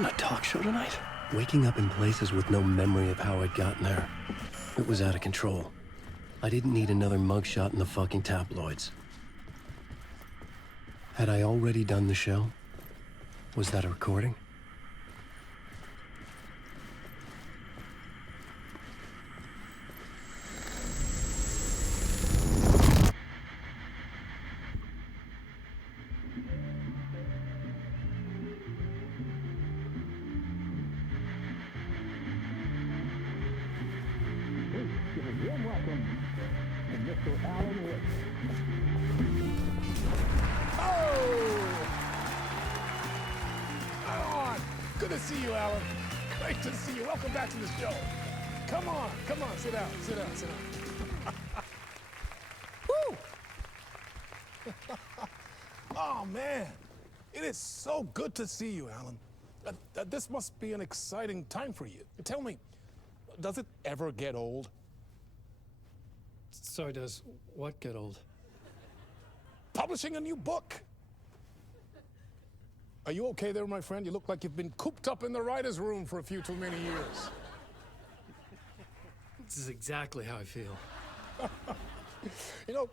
on a talk show tonight? Waking up in places with no memory of how I'd gotten there. It was out of control. I didn't need another mugshot in the fucking tabloids. Had I already done the show? Was that a recording? Give a warm welcome to Mr. Alan Wake. Oh! Good to see you, Alan. Great to see you. Welcome back to the show. Come on, sit down. Woo! Oh, man. It is so good to see you, Alan. This must be an exciting time for you. Tell me, does it ever get old? So does what get old? Publishing a new book. Are you okay there, my friend? You look like you've been cooped up in the writer's room for a few too many years. This is exactly how I feel. You know,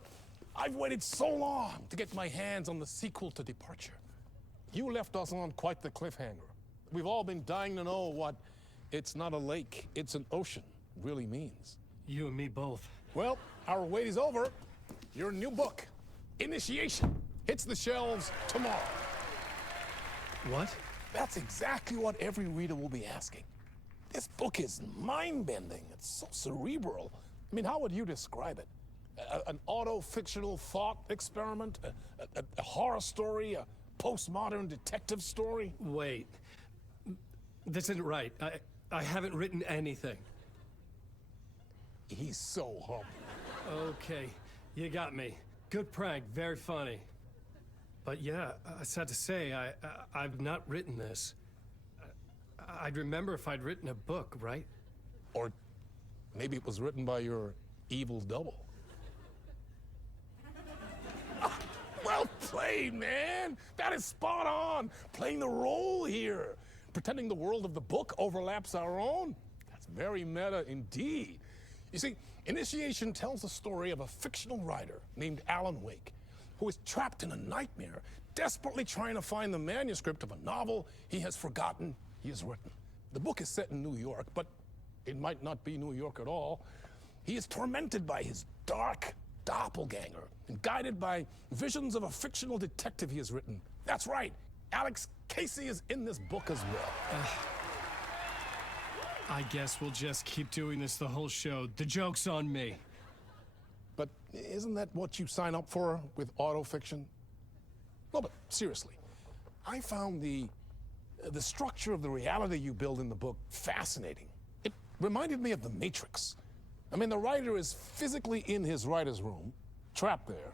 I've waited so long to get my hands on the sequel to Departure. You left us on quite the cliffhanger. We've all been dying to know what "it's not a lake, it's an ocean" really means. You and me both. Well, our wait is over. Your new book, Initiation, hits the shelves tomorrow. What? That's exactly what every reader will be asking. This book is mind-bending. It's so cerebral. I mean, how would you describe it? An auto-fictional thought experiment? A horror story? A postmodern detective story? Wait. This isn't right. I haven't written anything. He's so humble. Okay, you got me. Good prank, very funny. But yeah, sad to say, I've not written this. I'd remember if I'd written a book, right? Or maybe it was written by your evil double. Well played, man. That is spot on. Playing the role here. Pretending the world of the book overlaps our own. That's very meta indeed. You see, Initiation tells the story of a fictional writer named Alan Wake, who is trapped in a nightmare, desperately trying to find the manuscript of a novel he has forgotten he has written. The book is set in New York, but it might not be New York at all. He is tormented by his dark doppelganger and guided by visions of a fictional detective he has written. That's right, Alex Casey is in this book as well. I guess we'll just keep doing this the whole show. The joke's on me. But isn't that what you sign up for with autofiction? No, but seriously, I found the structure of the reality you build in the book fascinating. It reminded me of The Matrix. I mean, the writer is physically in his writer's room, trapped there,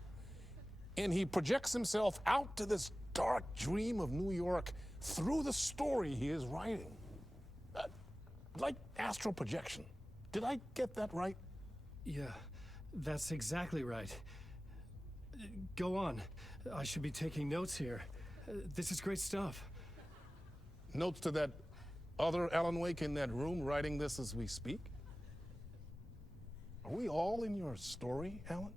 and he projects himself out to this dark dream of New York through the story he is writing. Like astral projection. Did I get that right? Yeah, that's exactly right. Go on. I should be taking notes here. This is great stuff. Notes to that other Alan Wake in that room writing this as we speak? Are we all in your story, Alan?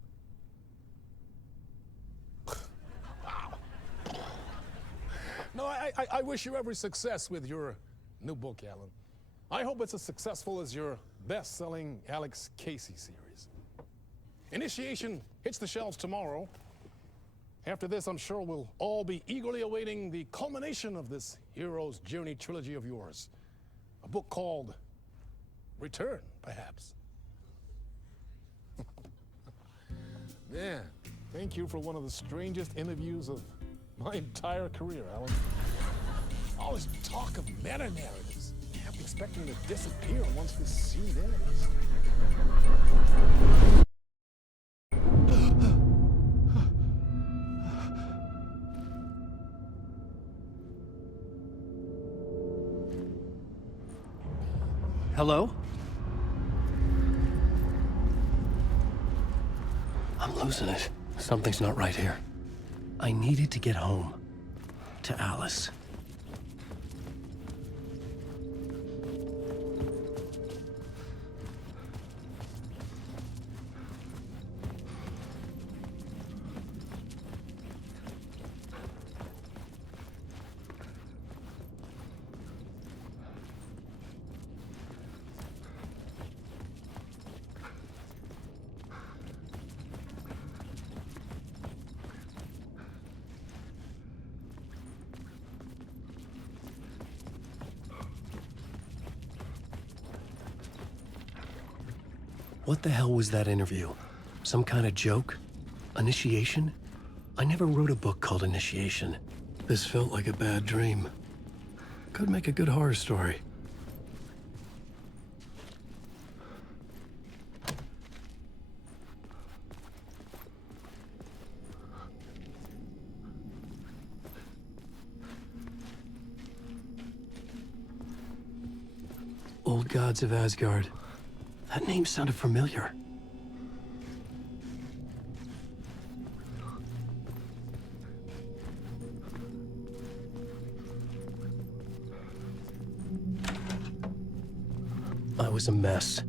Wow. No, I wish you every success with your new book, Alan. I hope it's as successful as your best-selling Alex Casey series. Initiation hits the shelves tomorrow. After this, I'm sure we'll all be eagerly awaiting the culmination of this hero's journey trilogy of yours. A book called Return, perhaps. Man, thank you for one of the strangest interviews of my entire career, Alan. All this talk of meta-narratives. I'm expecting to disappear once this scene ends. Hello? I'm losing it. Something's not right here. I needed to get home. To Alice. What the hell was that interview? Some kind of joke? Initiation? I never wrote a book called Initiation. This felt like a bad dream. Could make a good horror story. Old Gods of Asgard. That name sounded familiar. I was a mess.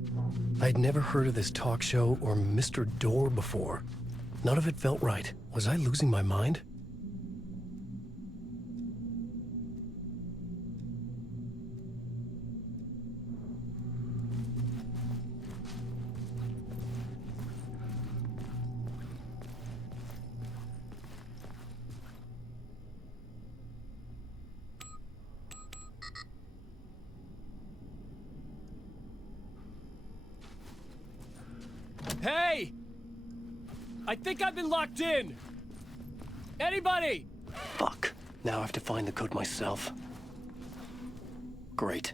I'd never heard of this talk show or Mr. Door before. None of it felt right. Was I losing my mind? Hey! I think I've been locked in! Anybody? Fuck. Now I have to find the code myself. Great.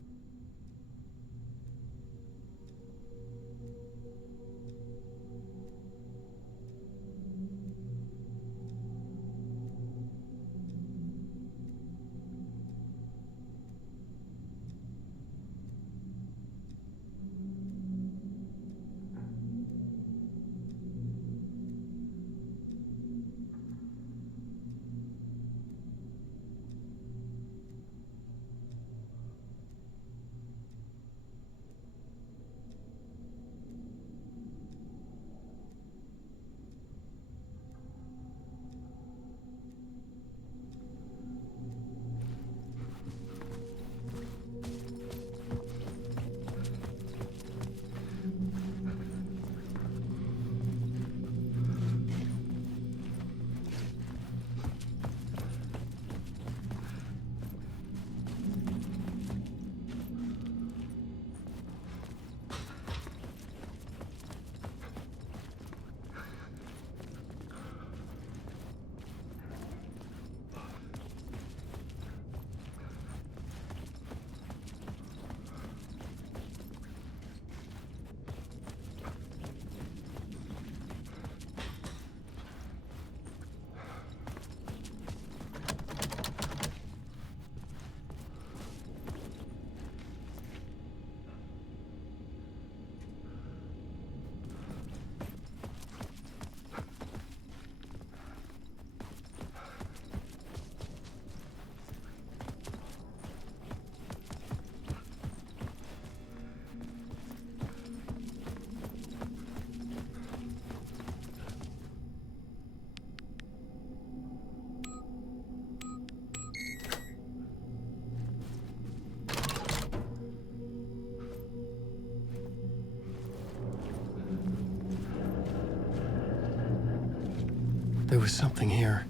There was something here.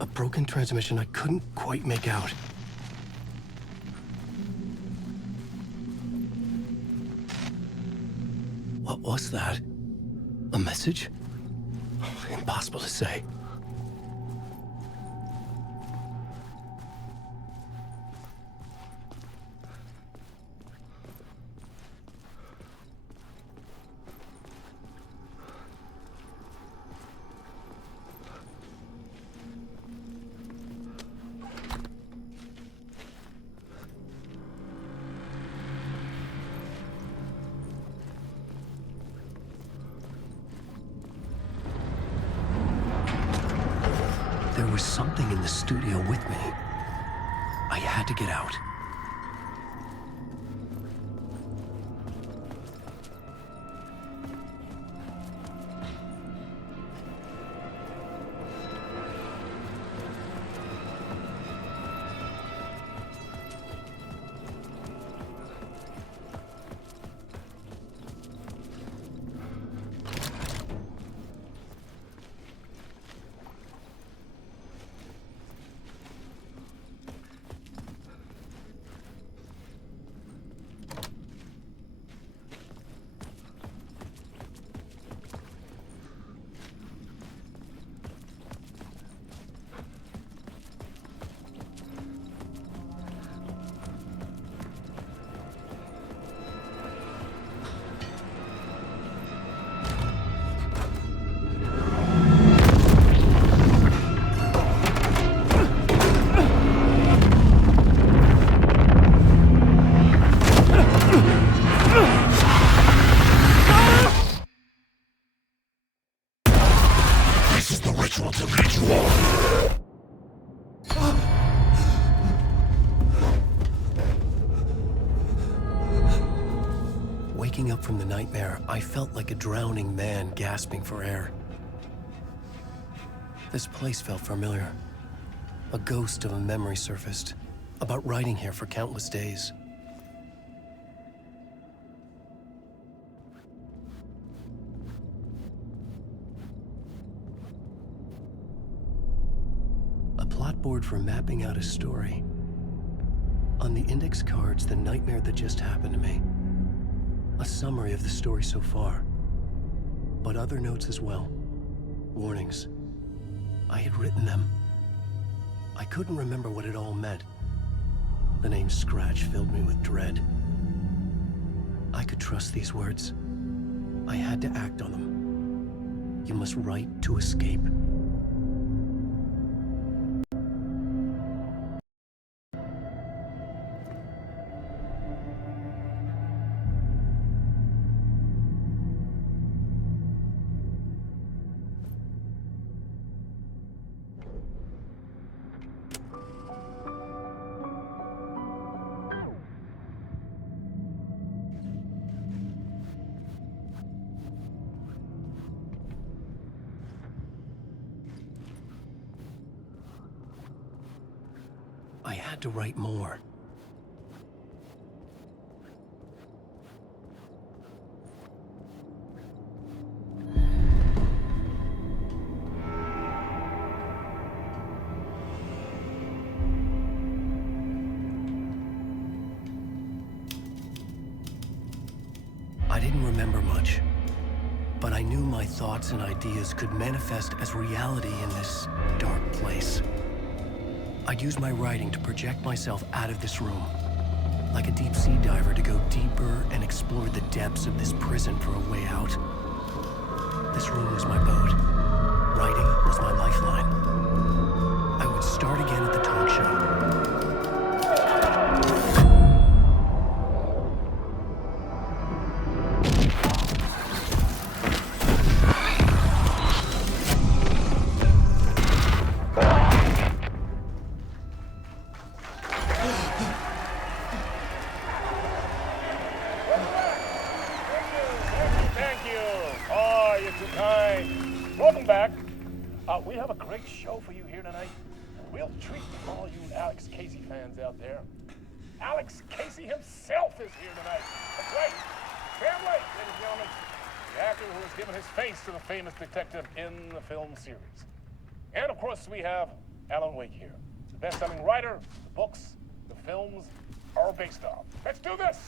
A broken transmission I couldn't quite make out. What was that? A message? Impossible to say. There was something in the studio with me. I had to get out. Waking up from the nightmare, I felt like a drowning man gasping for air. This place felt familiar. A ghost of a memory surfaced, about riding here for countless days. A plot board for mapping out a story. On the index cards, the nightmare that just happened to me. A summary of the story so far. But other notes as well. Warnings. I had written them. I couldn't remember what it all meant. The name Scratch filled me with dread. I could trust these words. I had to act on them. You must write to escape. I had to write more. I didn't remember much, but I knew my thoughts and ideas could manifest as reality in this dark place. I'd use my writing to project myself out of this room, like a deep sea diver to go deeper and explore the depths of this prison for a way out. This room was my boat. Writing was my lifeline. I would start again at the talk show. Welcome back. We have a great show for you here tonight. A real treat for all you Alex Casey fans out there. Alex Casey himself is here tonight. That's right. Sam Lake, ladies and gentlemen, the actor who has given his face to the famous detective in the film series. And of course, we have Alan Wake here, the best-selling writer, the books, the films are based on. Let's do this.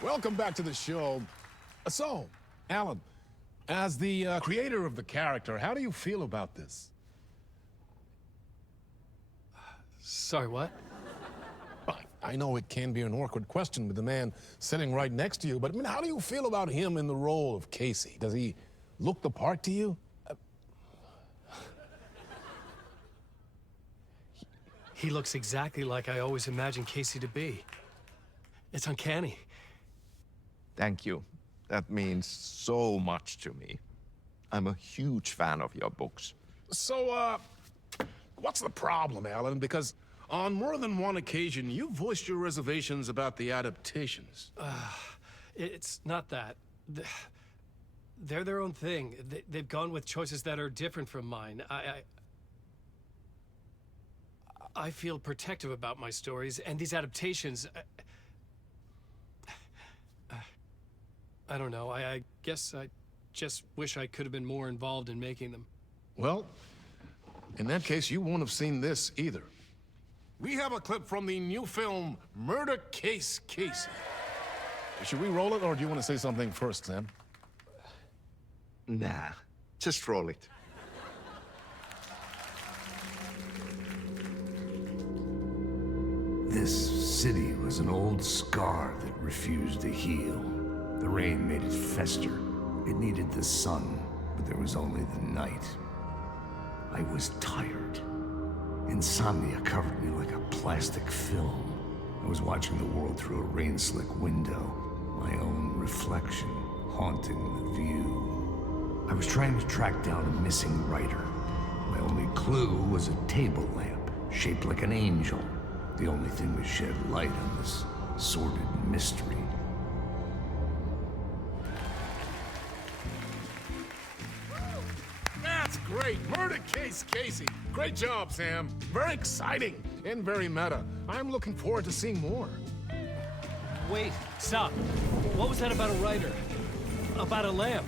Welcome back to the show. So, Alan, as the creator of the character, how do you feel about this? Sorry, what? I know it can be an awkward question with the man sitting right next to you, but I mean, how do you feel about him in the role of Casey? Does he look the part to you? He looks exactly like I always imagined Casey to be. It's uncanny. Thank you. That means so much to me. I'm a huge fan of your books. So, what's the problem, Alan? Because on more than one occasion, you voiced your reservations about the adaptations. It's not that. They're their own thing. They've gone with choices that are different from mine. I feel protective about my stories, and these adaptations... I don't know. I guess I just wish I could have been more involved in making them. Well, in that case, you won't have seen this either. We have a clip from the new film, Murder Case Casey. Should we roll it, or do you want to say something first, Sam? Nah, just roll it. This city was an old scar that refused to heal. The rain made it fester. It needed the sun, but there was only the night. I was tired. Insomnia covered me like a plastic film. I was watching the world through a rain-slick window, my own reflection haunting the view. I was trying to track down a missing writer. My only clue was a table lamp, shaped like an angel. The only thing that shed light on this sordid mystery. That's great. Murder case, Casey. Great job, Sam. Very exciting and very meta. I'm looking forward to seeing more. Wait, stop. What was that about a writer? About a lamp?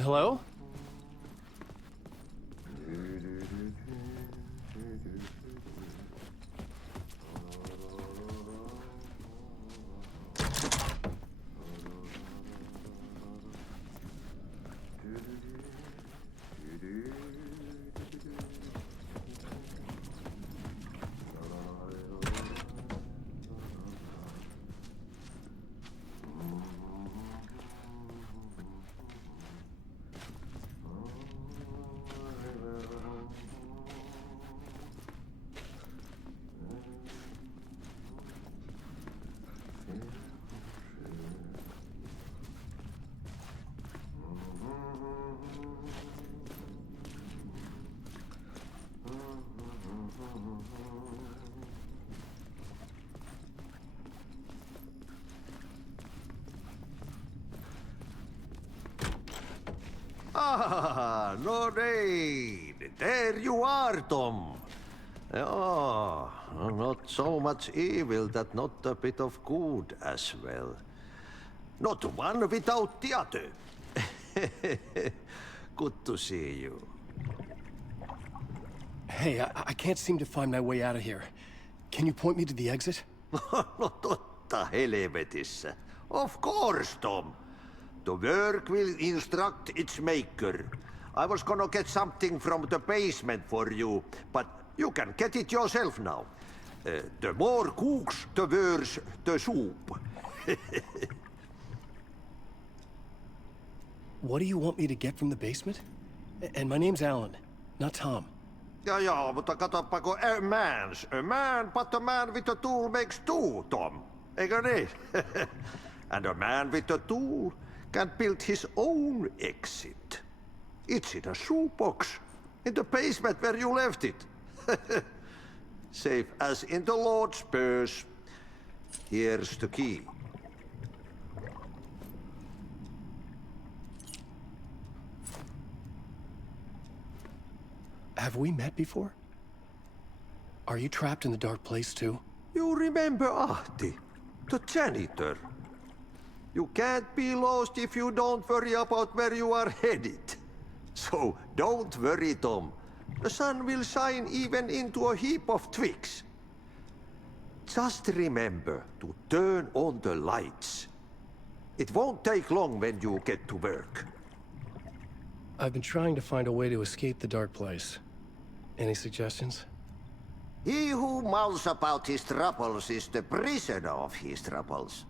Hello? Ah, no rain. There you are, Tom. Oh, not so much evil that not a bit of good as well. Not one without the other. Good to see you. Hey, I can't seem to find my way out of here. Can you point me to the exit? No totta helvetissä. Of course, Tom. The work will instruct its maker. I was gonna get something from the basement for you, but you can get it yourself now. The more cooks, the worse the soup. What do you want me to get from the basement? And my name's Alan, not Tom. Ja, mutta katoppa kun a man, but a man with a tool makes two, Tom. Eikö niin? And a man with a tool can build his own exit. It's in a shoebox, in the basement where you left it. Safe as in the Lord's purse. Here's the key. Have we met before? Are you trapped in the dark place too? You remember Ahti, the janitor. You can't be lost if you don't worry about where you are headed. So don't worry, Tom. The sun will shine even into a heap of twigs. Just remember to turn on the lights. It won't take long when you get to work. I've been trying to find a way to escape the dark place. Any suggestions? He who mouths about his troubles is the prisoner of his troubles.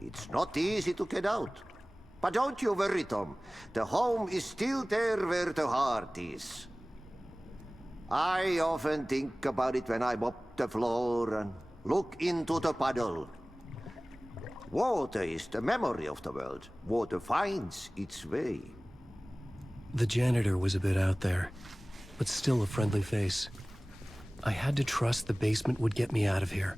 It's not easy to get out. But don't you worry, Tom. The home is still there where the heart is. I often think about it when I mop the floor and look into the puddle. Water is the memory of the world. Water finds its way. The janitor was a bit out there, but still a friendly face. I had to trust the basement would get me out of here.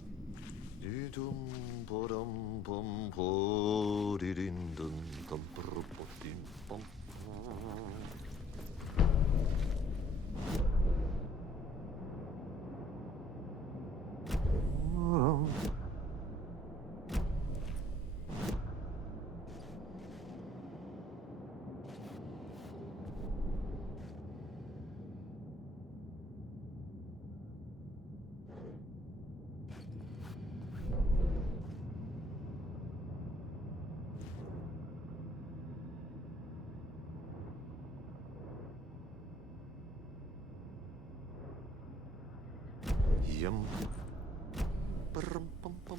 Yum. Brum, bum, bum.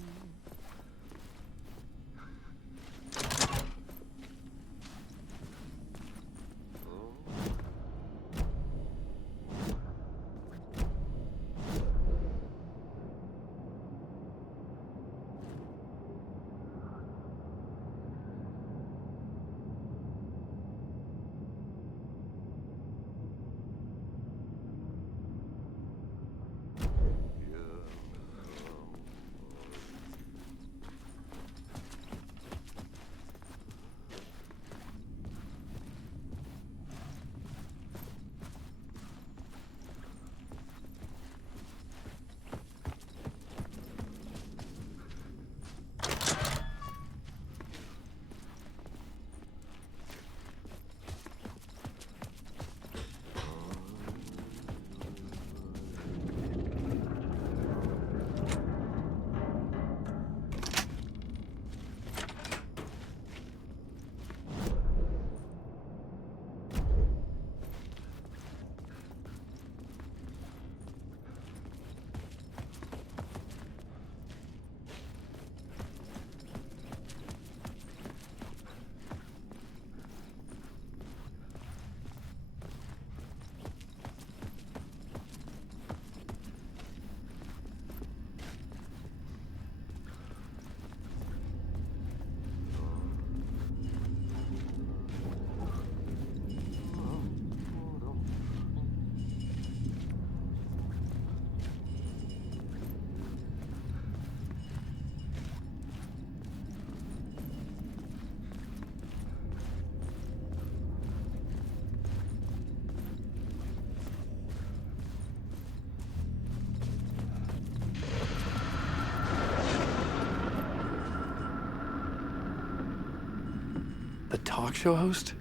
The talk show host?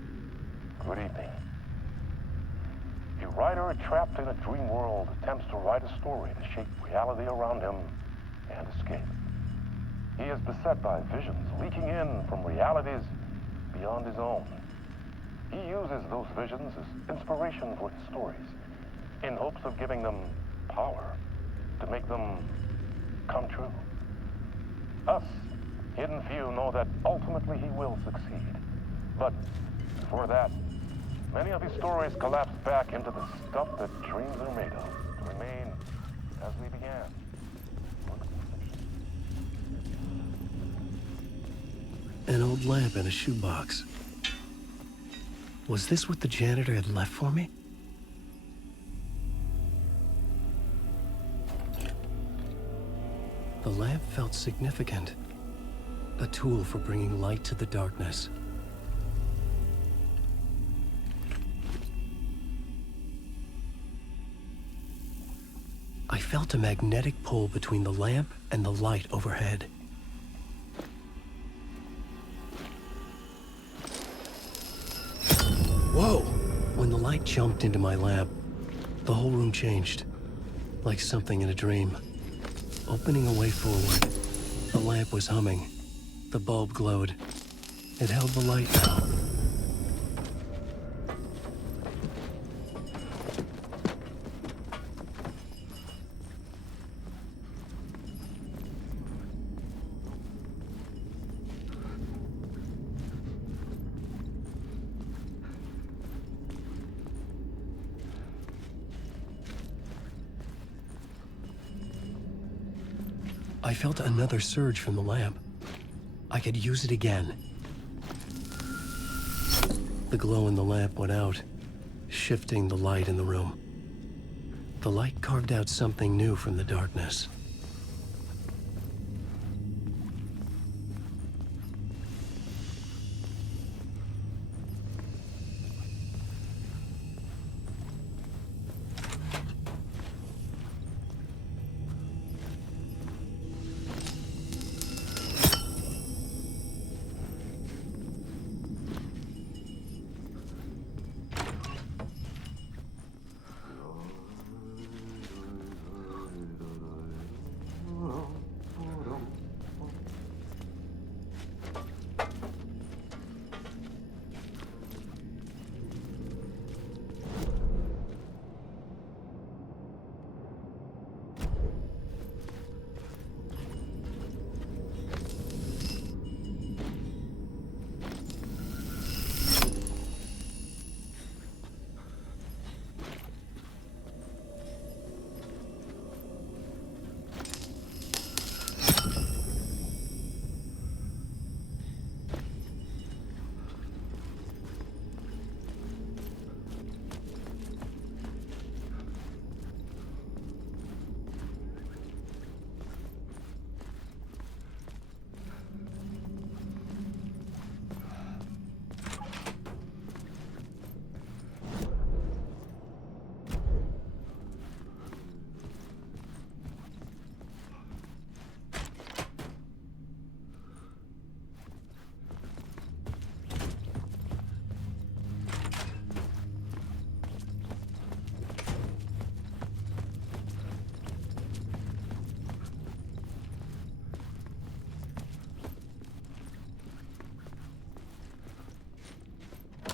Good evening. A writer trapped in a dream world attempts to write a story to shape reality around him and escape. He is beset by visions leaking in from realities beyond his own. He uses those visions as inspiration for his stories, in hopes of giving them power, to make them come true. Us, hidden few, know that ultimately he will succeed. But before that, many of his stories collapse back into the stuff that dreams are made of, to remain as we began. An old lamp in a shoebox. Was this what the janitor had left for me? The lamp felt significant. A tool for bringing light to the darkness. I felt a magnetic pull between the lamp and the light overhead. Whoa! When the light jumped into my lamp, the whole room changed, like something in a dream. Opening a way forward, the lamp was humming. The bulb glowed. It held the light now. I felt another surge from the lamp. I could use it again. The glow in the lamp went out, shifting the light in the room. The light carved out something new from the darkness.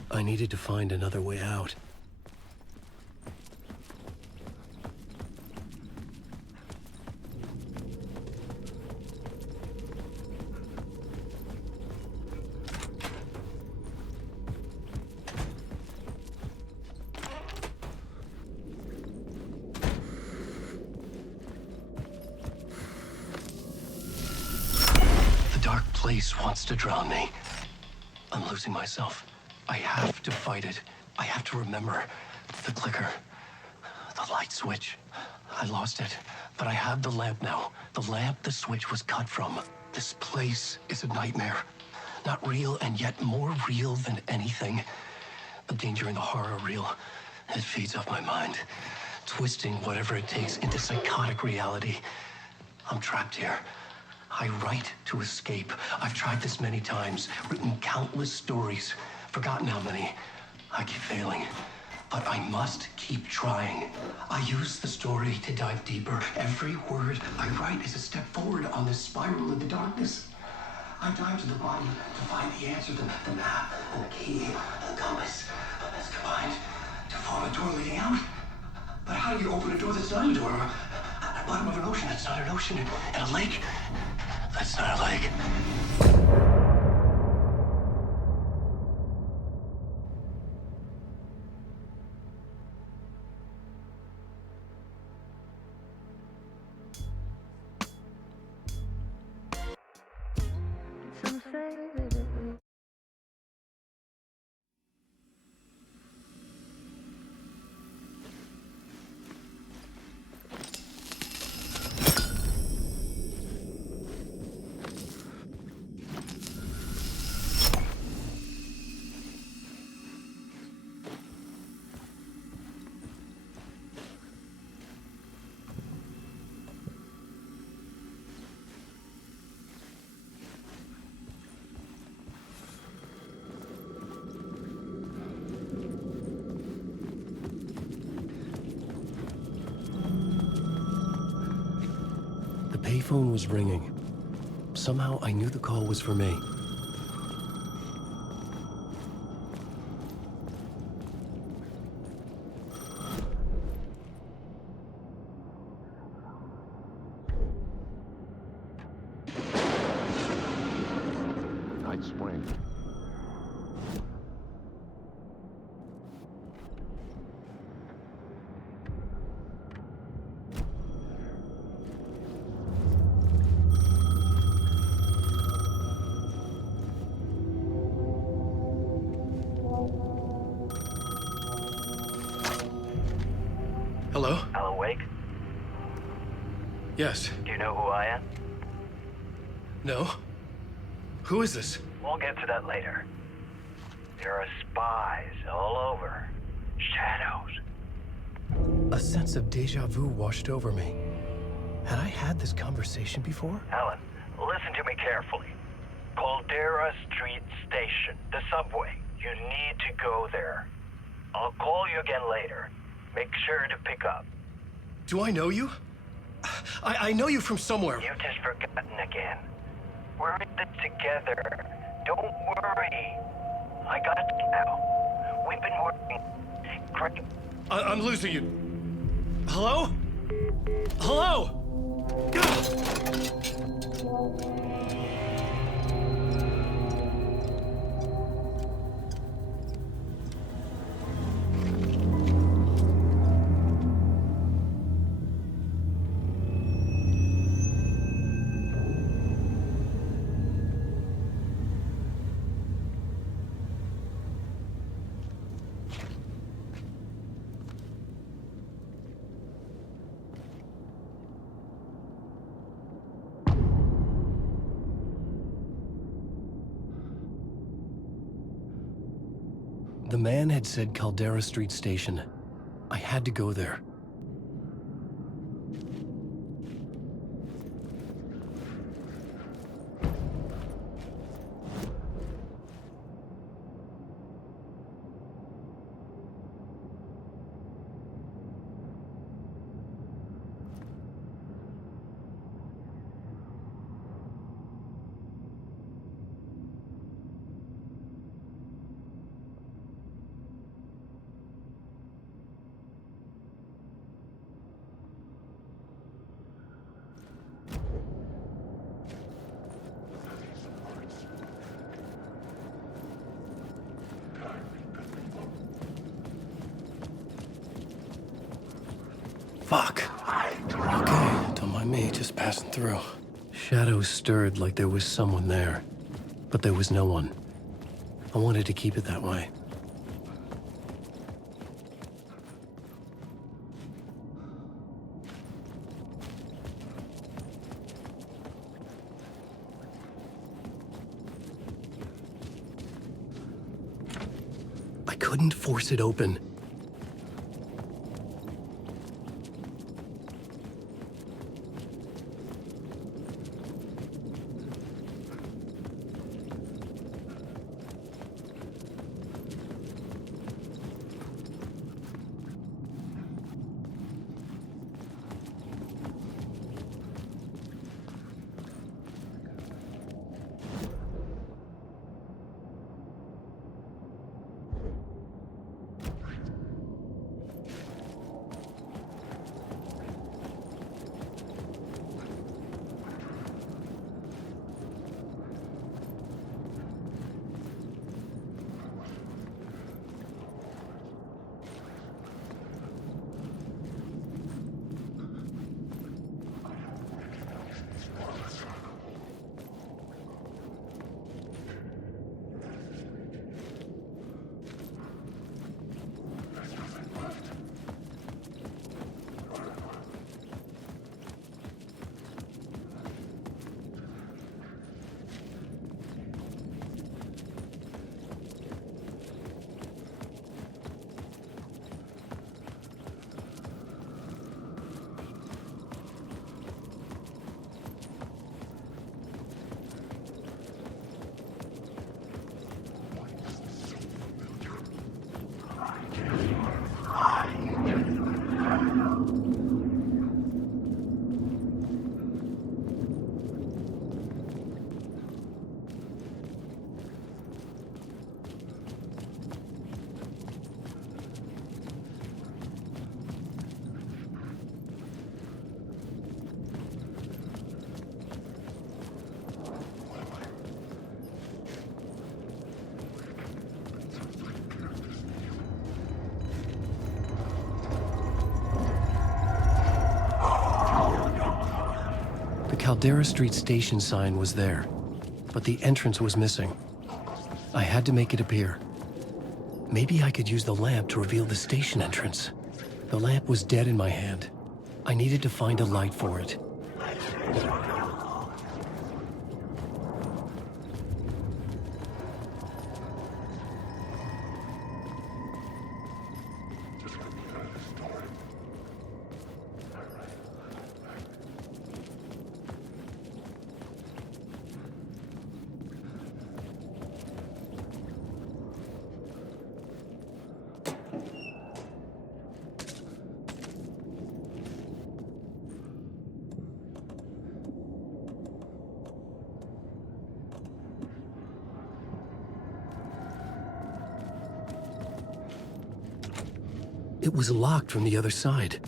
I needed to find another way out. The dark place wants to drown me. I'm losing myself. I have to fight it. I have to remember the clicker, the light switch. I lost it, but I have the lamp now. The lamp the switch was cut from. This place is a nightmare. Not real, and yet more real than anything. The danger and the horror real. It feeds off my mind, twisting whatever it takes into psychotic reality. I'm trapped here. I write to escape. I've tried this many times, written countless stories. Forgotten how many. I keep failing. But I must keep trying. I use the story to dive deeper. Every word I write is a step forward on this spiral in the darkness. I dive to the bottom to find the answer, the map, and the key, and the compass. That's combined to form a door leading out. But how do you open a door that's not a door? At the bottom of an ocean that's not an ocean. And a lake that's not a lake. phone was ringing. Somehow I knew the call was for me. Night Spring. Hello? Alan Wake? Yes. Do you know who I am? No? Who is this? We'll get to that later. There are spies all over. Shadows. A sense of deja vu washed over me. Had I had this conversation before? Alan, listen to me carefully. Caldera Street Station, the subway. You need to go there. I'll call you again later. Make sure to pick up. Do I know you? I know you from somewhere. You've just forgotten again. We're in this together. Don't worry. I got you now. We've been working. Great. I'm losing you. Hello? Hello? The man had said Caldera Street Station. I had to go there. Fuck. Okay, don't mind me, just passing through. Shadows stirred like there was someone there, but there was no one. I wanted to keep it that way. I couldn't force it open. Caldera Street station sign was there, but the entrance was missing. I had to make it appear. Maybe I could use the lamp to reveal the station entrance. The lamp was dead in my hand. I needed to find a light for it. It was locked from the other side.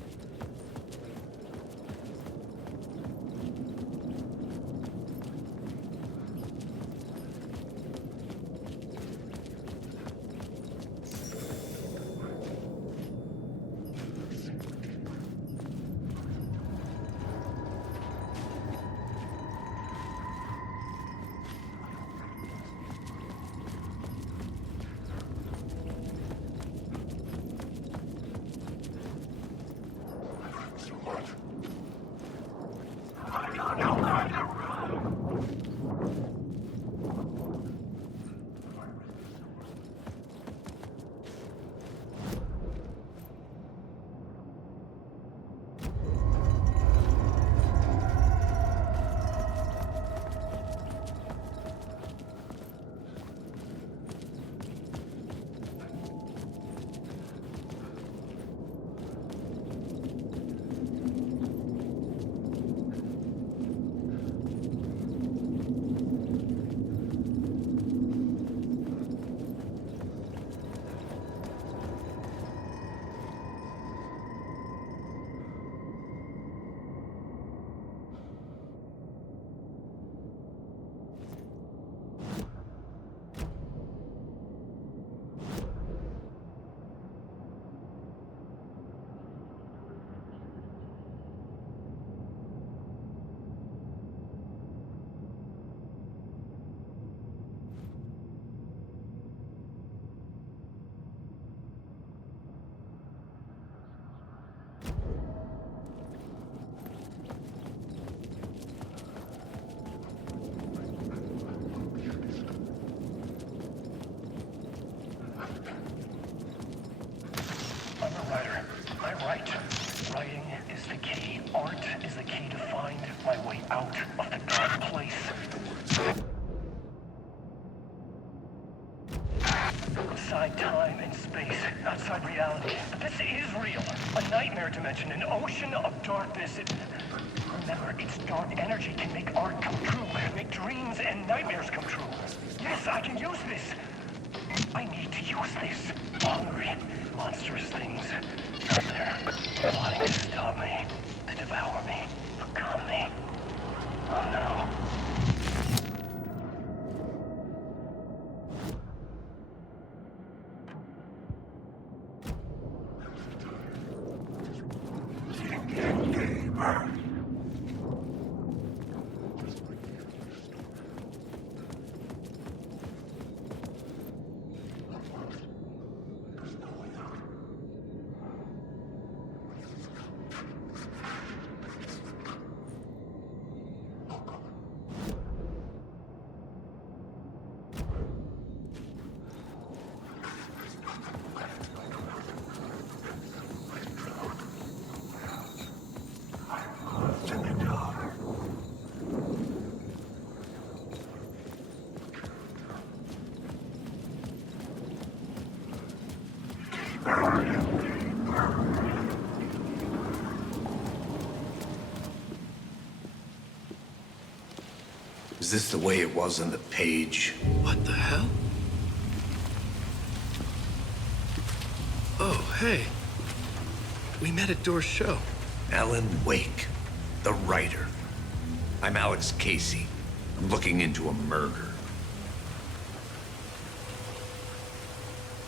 Outside time and space, outside reality. But this is real. A nightmare dimension, an ocean of darkness. Remember, its dark energy can make art come true, make dreams and nightmares come true. Yes, I can use this. I need to use this. Hungry, monstrous things out there, plotting to stop me, to devour me, become me. Oh no. Is this the way it was on the page? What the hell? Oh, hey. We met at Door's show. Alan Wake, the writer. I'm Alex Casey. I'm looking into a murder.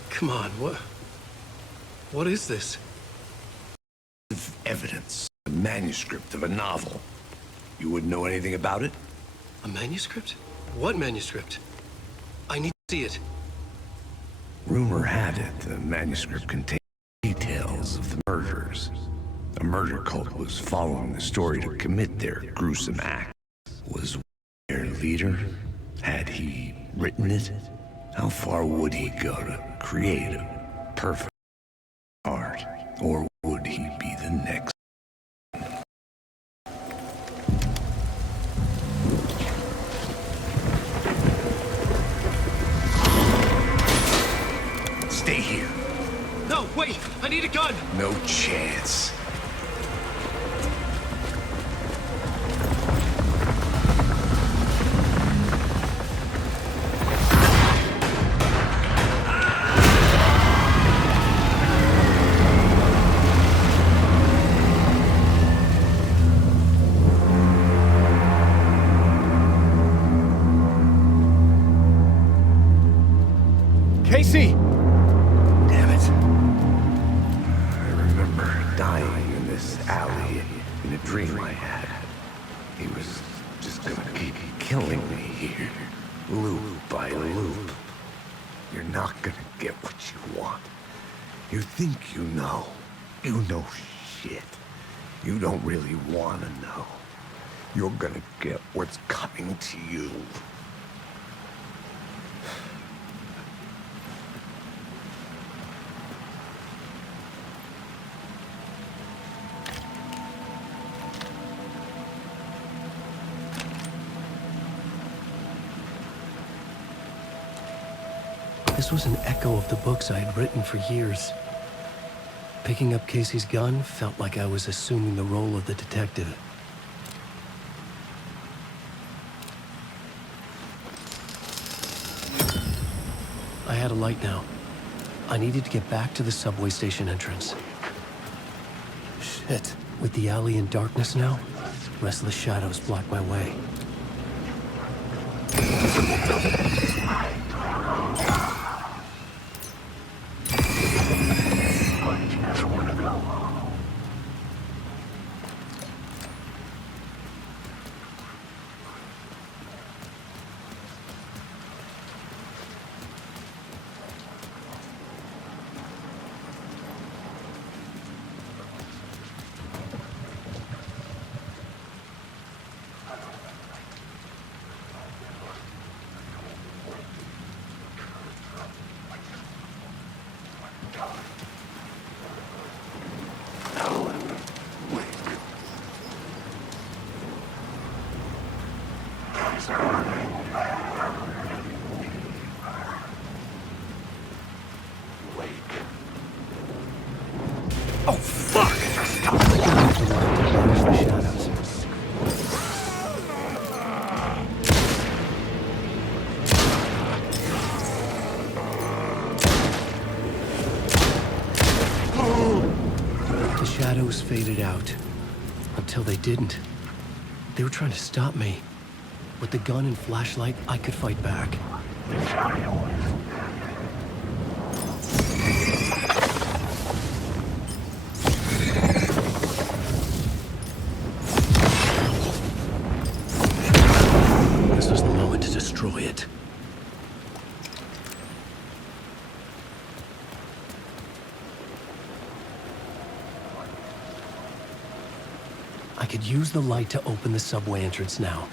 Come on, what is this? Evidence. A manuscript of a novel. You wouldn't know anything about it? A manuscript? What manuscript? I need to see it. Rumor had it the manuscript contained details of the murders. A murder cult was following the story to commit their gruesome act. Was their leader? Had he written it? How far would he go to create a perfect art? Or would he be the next? Stay here. No, wait! I need a gun! No chance. Casey! Damn it. I remember dying in this alley in a dream I had. He was just gonna keep killing me here, loop by loop. You're not gonna get what you want. You think you know. You know shit. You don't really wanna know. You're gonna get what's coming to you. This was an echo of the books I had written for years. Picking up Casey's gun felt like I was assuming the role of the detective. I had a light now. I needed to get back to the subway station entrance. Shit. With the alley in darkness now, restless shadows block my way. Oh, fuck! The shadows faded out. Until they didn't. They were trying to stop me. With the gun and flashlight, I could fight back. This was the moment to destroy it. I could use the light to open the subway entrance now.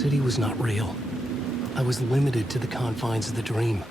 city was not real. I was limited to the confines of the dream.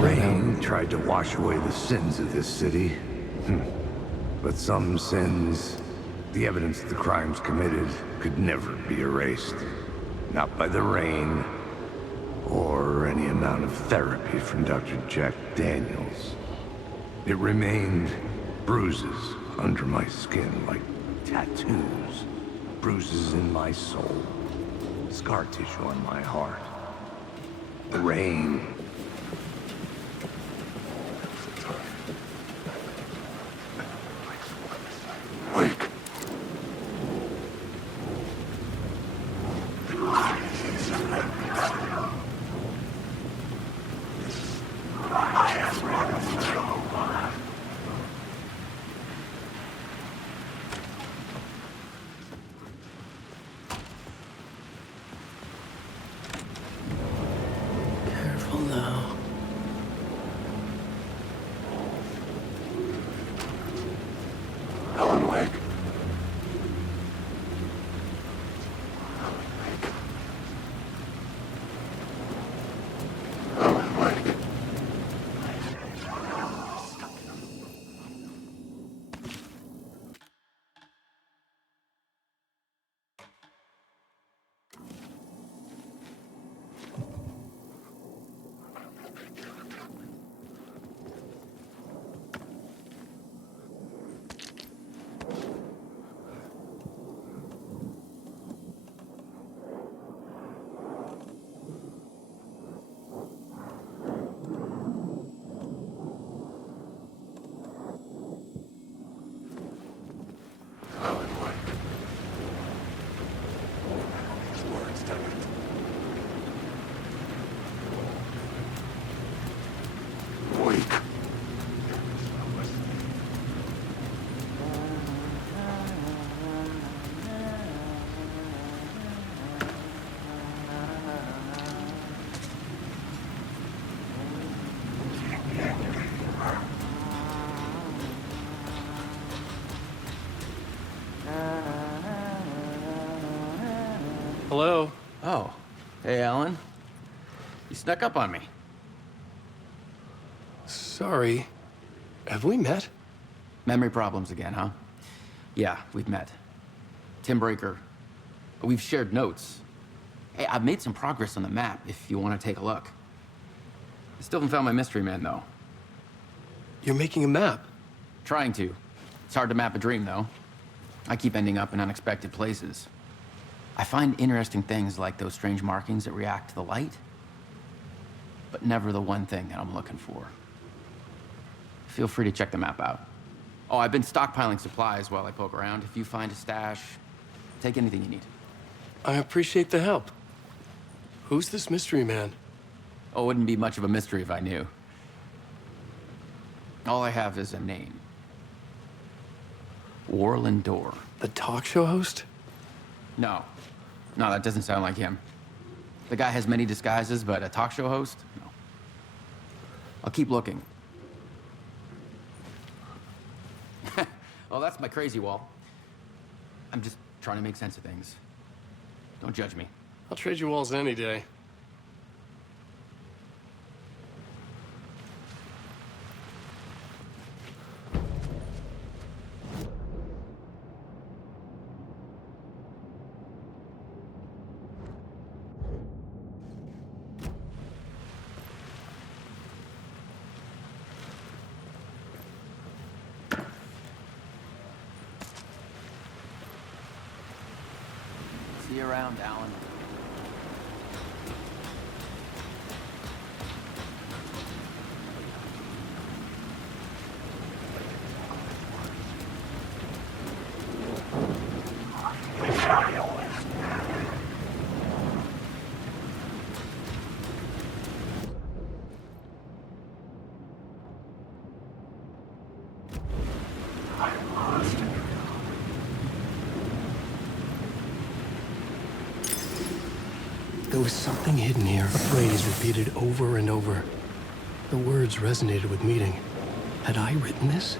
Rain tried to wash away the sins of this city. But some sins, the evidence of the crimes committed, could never be erased. Not by the rain, or any amount of therapy from Dr. Jack Daniels. It remained bruises under my skin, like tattoos. Bruises in my soul. Scar tissue on my heart. The rain. Careful now. Hello? Oh. Hey, Alan. You snuck up on me. Sorry. Have we met? Memory problems again, huh? Yeah, we've met. Tim Breaker. We've shared notes. Hey, I've made some progress on the map if you want to take a look. I still haven't found my mystery man, though. You're making a map? Trying to. It's hard to map a dream, though. I keep ending up in unexpected places. I find interesting things like those strange markings that react to the light, but never the one thing that I'm looking for. Feel free to check the map out. Oh, I've been stockpiling supplies while I poke around. If you find a stash, take anything you need. I appreciate the help. Who's this mystery man? Oh, it wouldn't be much of a mystery if I knew. All I have is a name. Warlin Door. The talk show host? No. No, that doesn't sound like him. The guy has many disguises, but a talk show host? No. I'll keep looking. Oh, that's my crazy wall. I'm just trying to make sense of things. Don't judge me. I'll trade you walls any day. See you around, Alan. There was something hidden here, a phrase repeated over and over. The words resonated with meaning. Had I written this?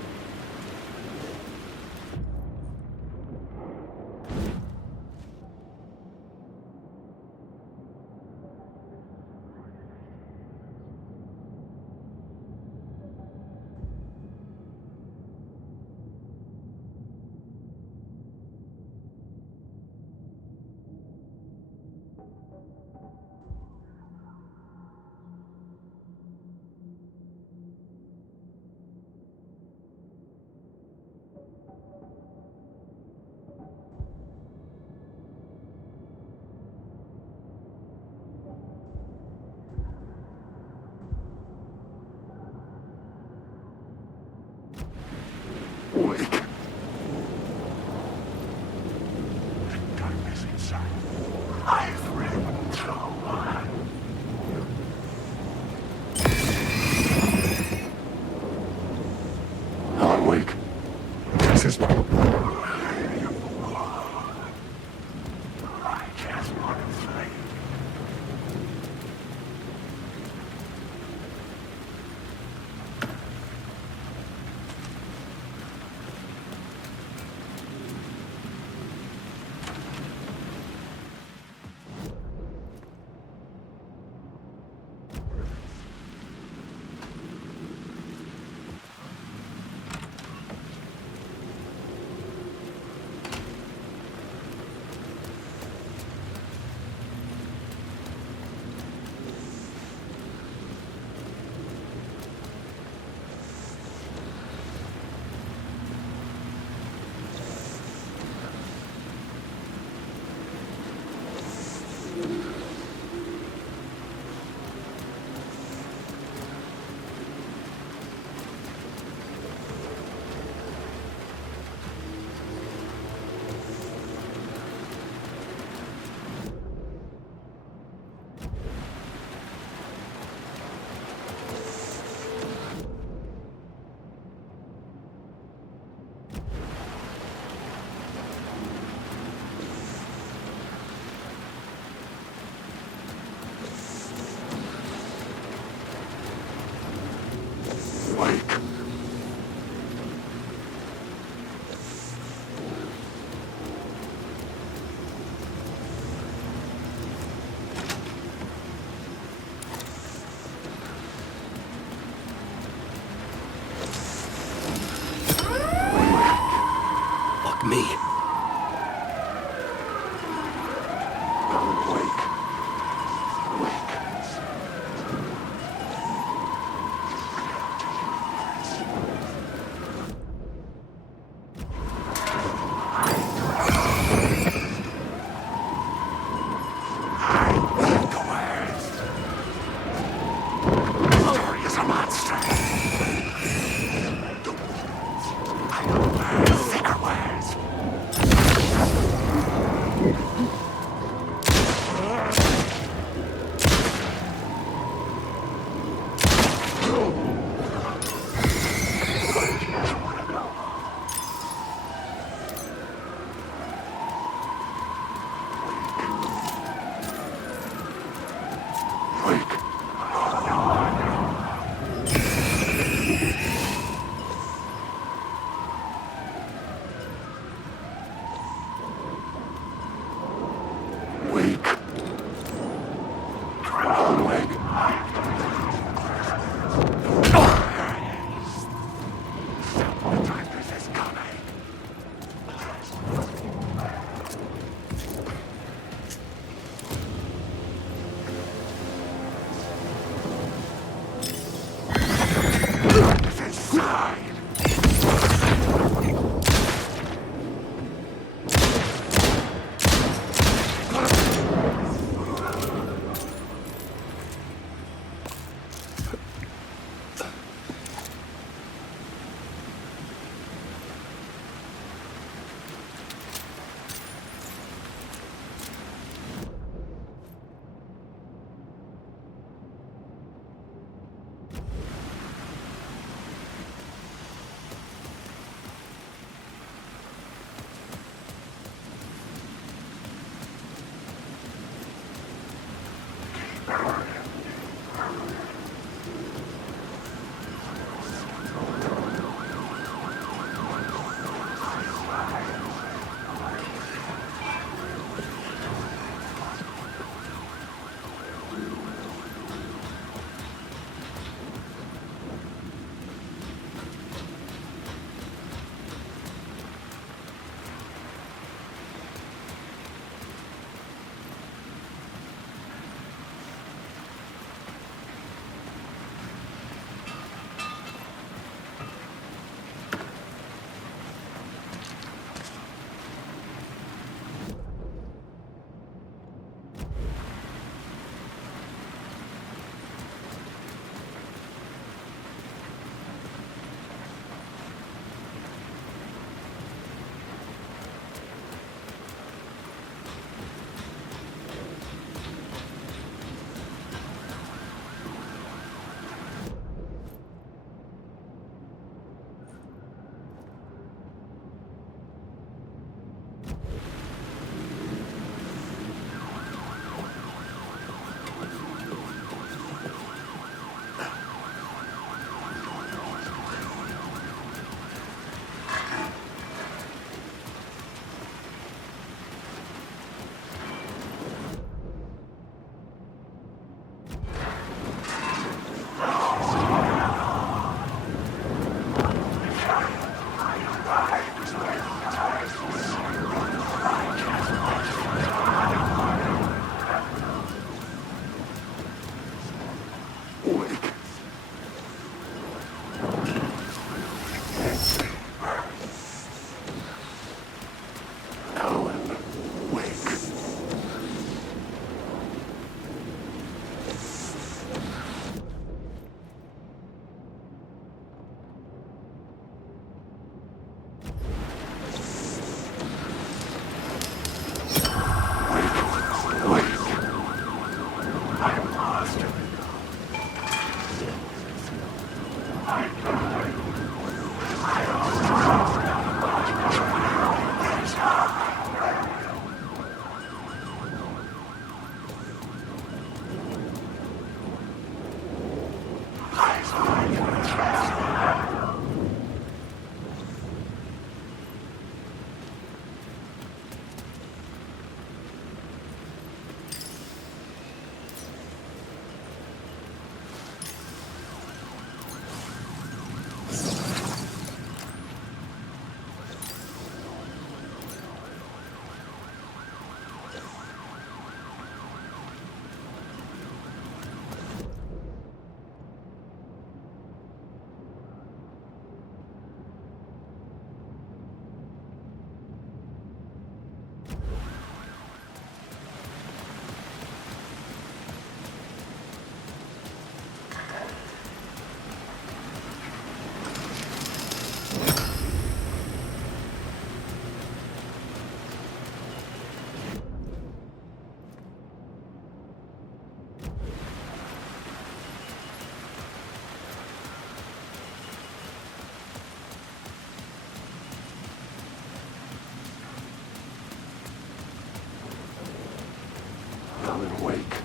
quake.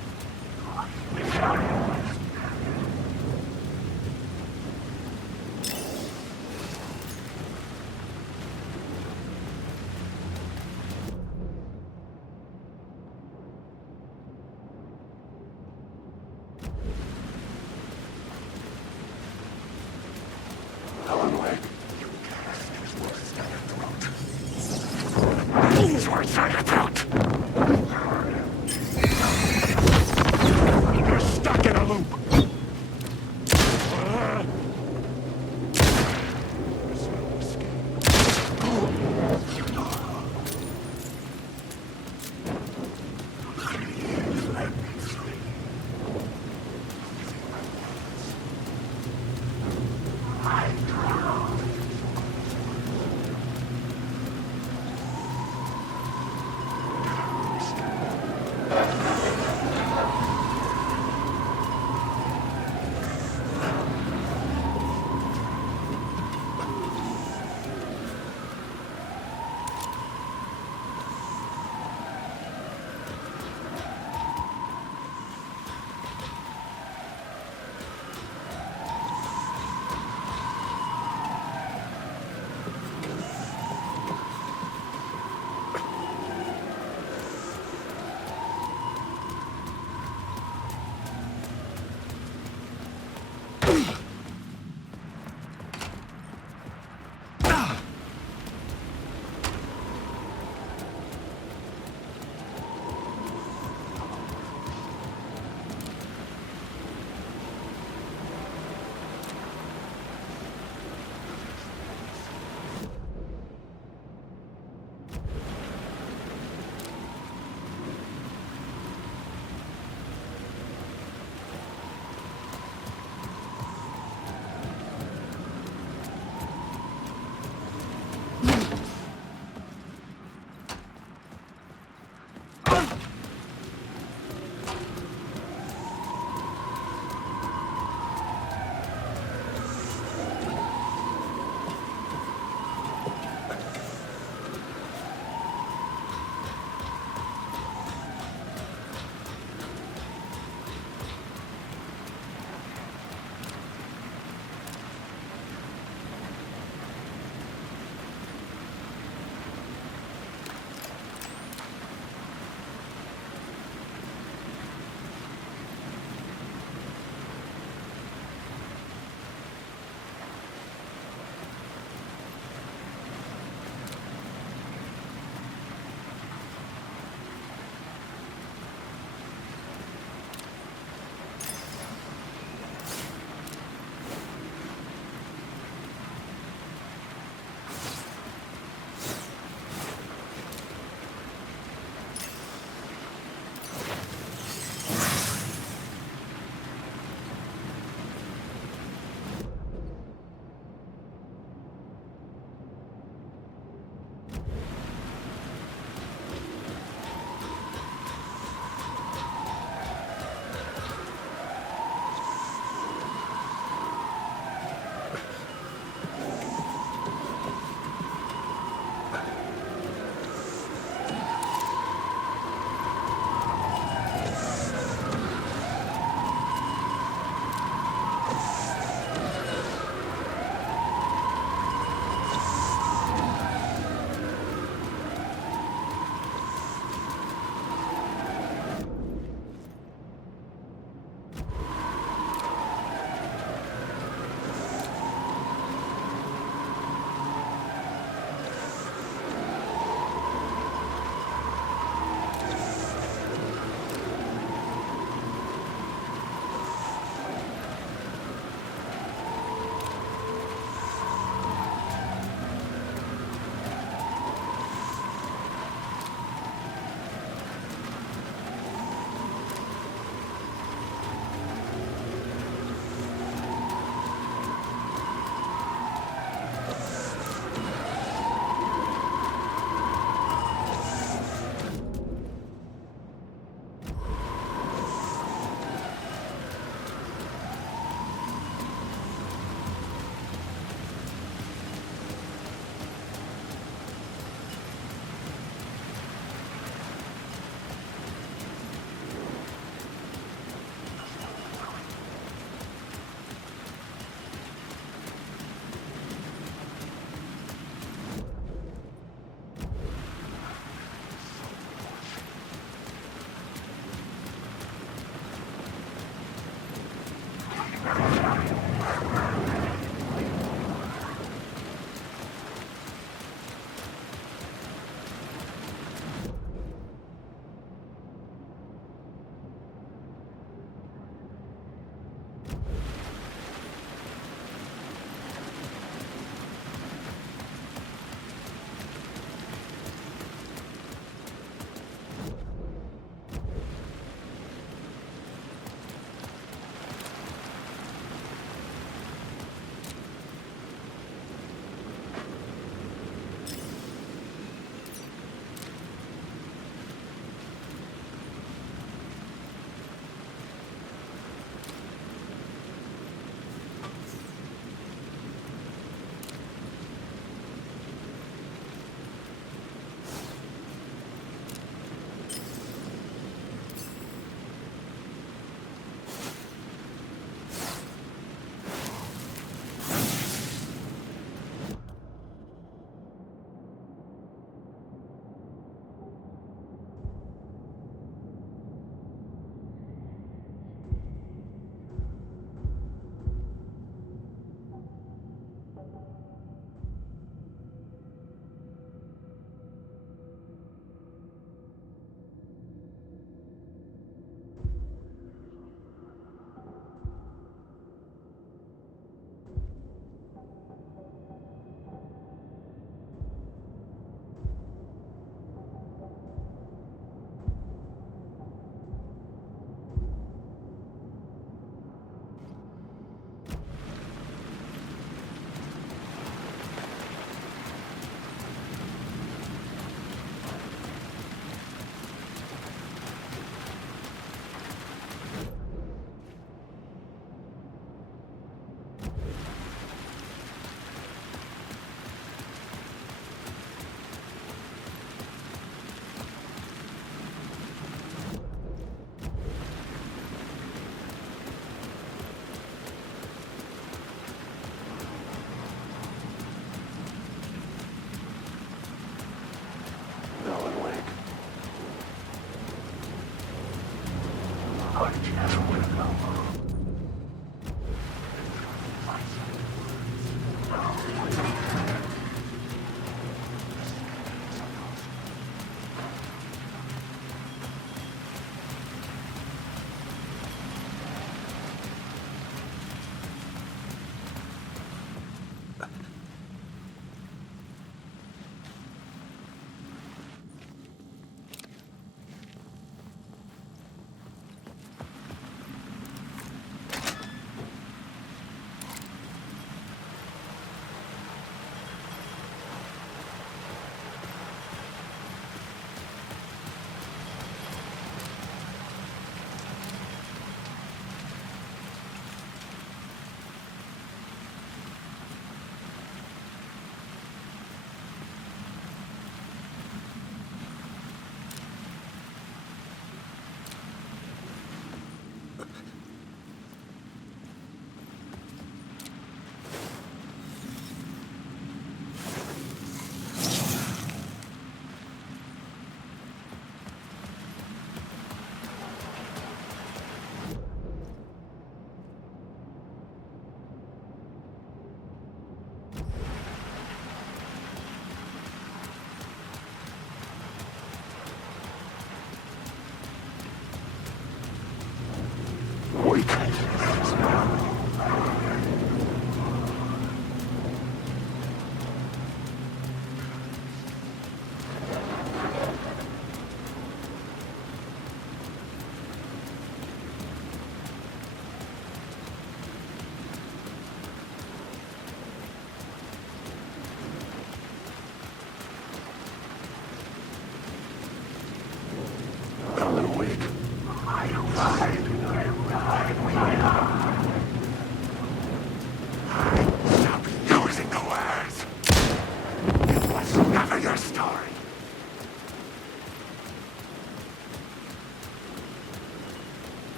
Helen Wake. These words on your throat. You're stuck in a loop.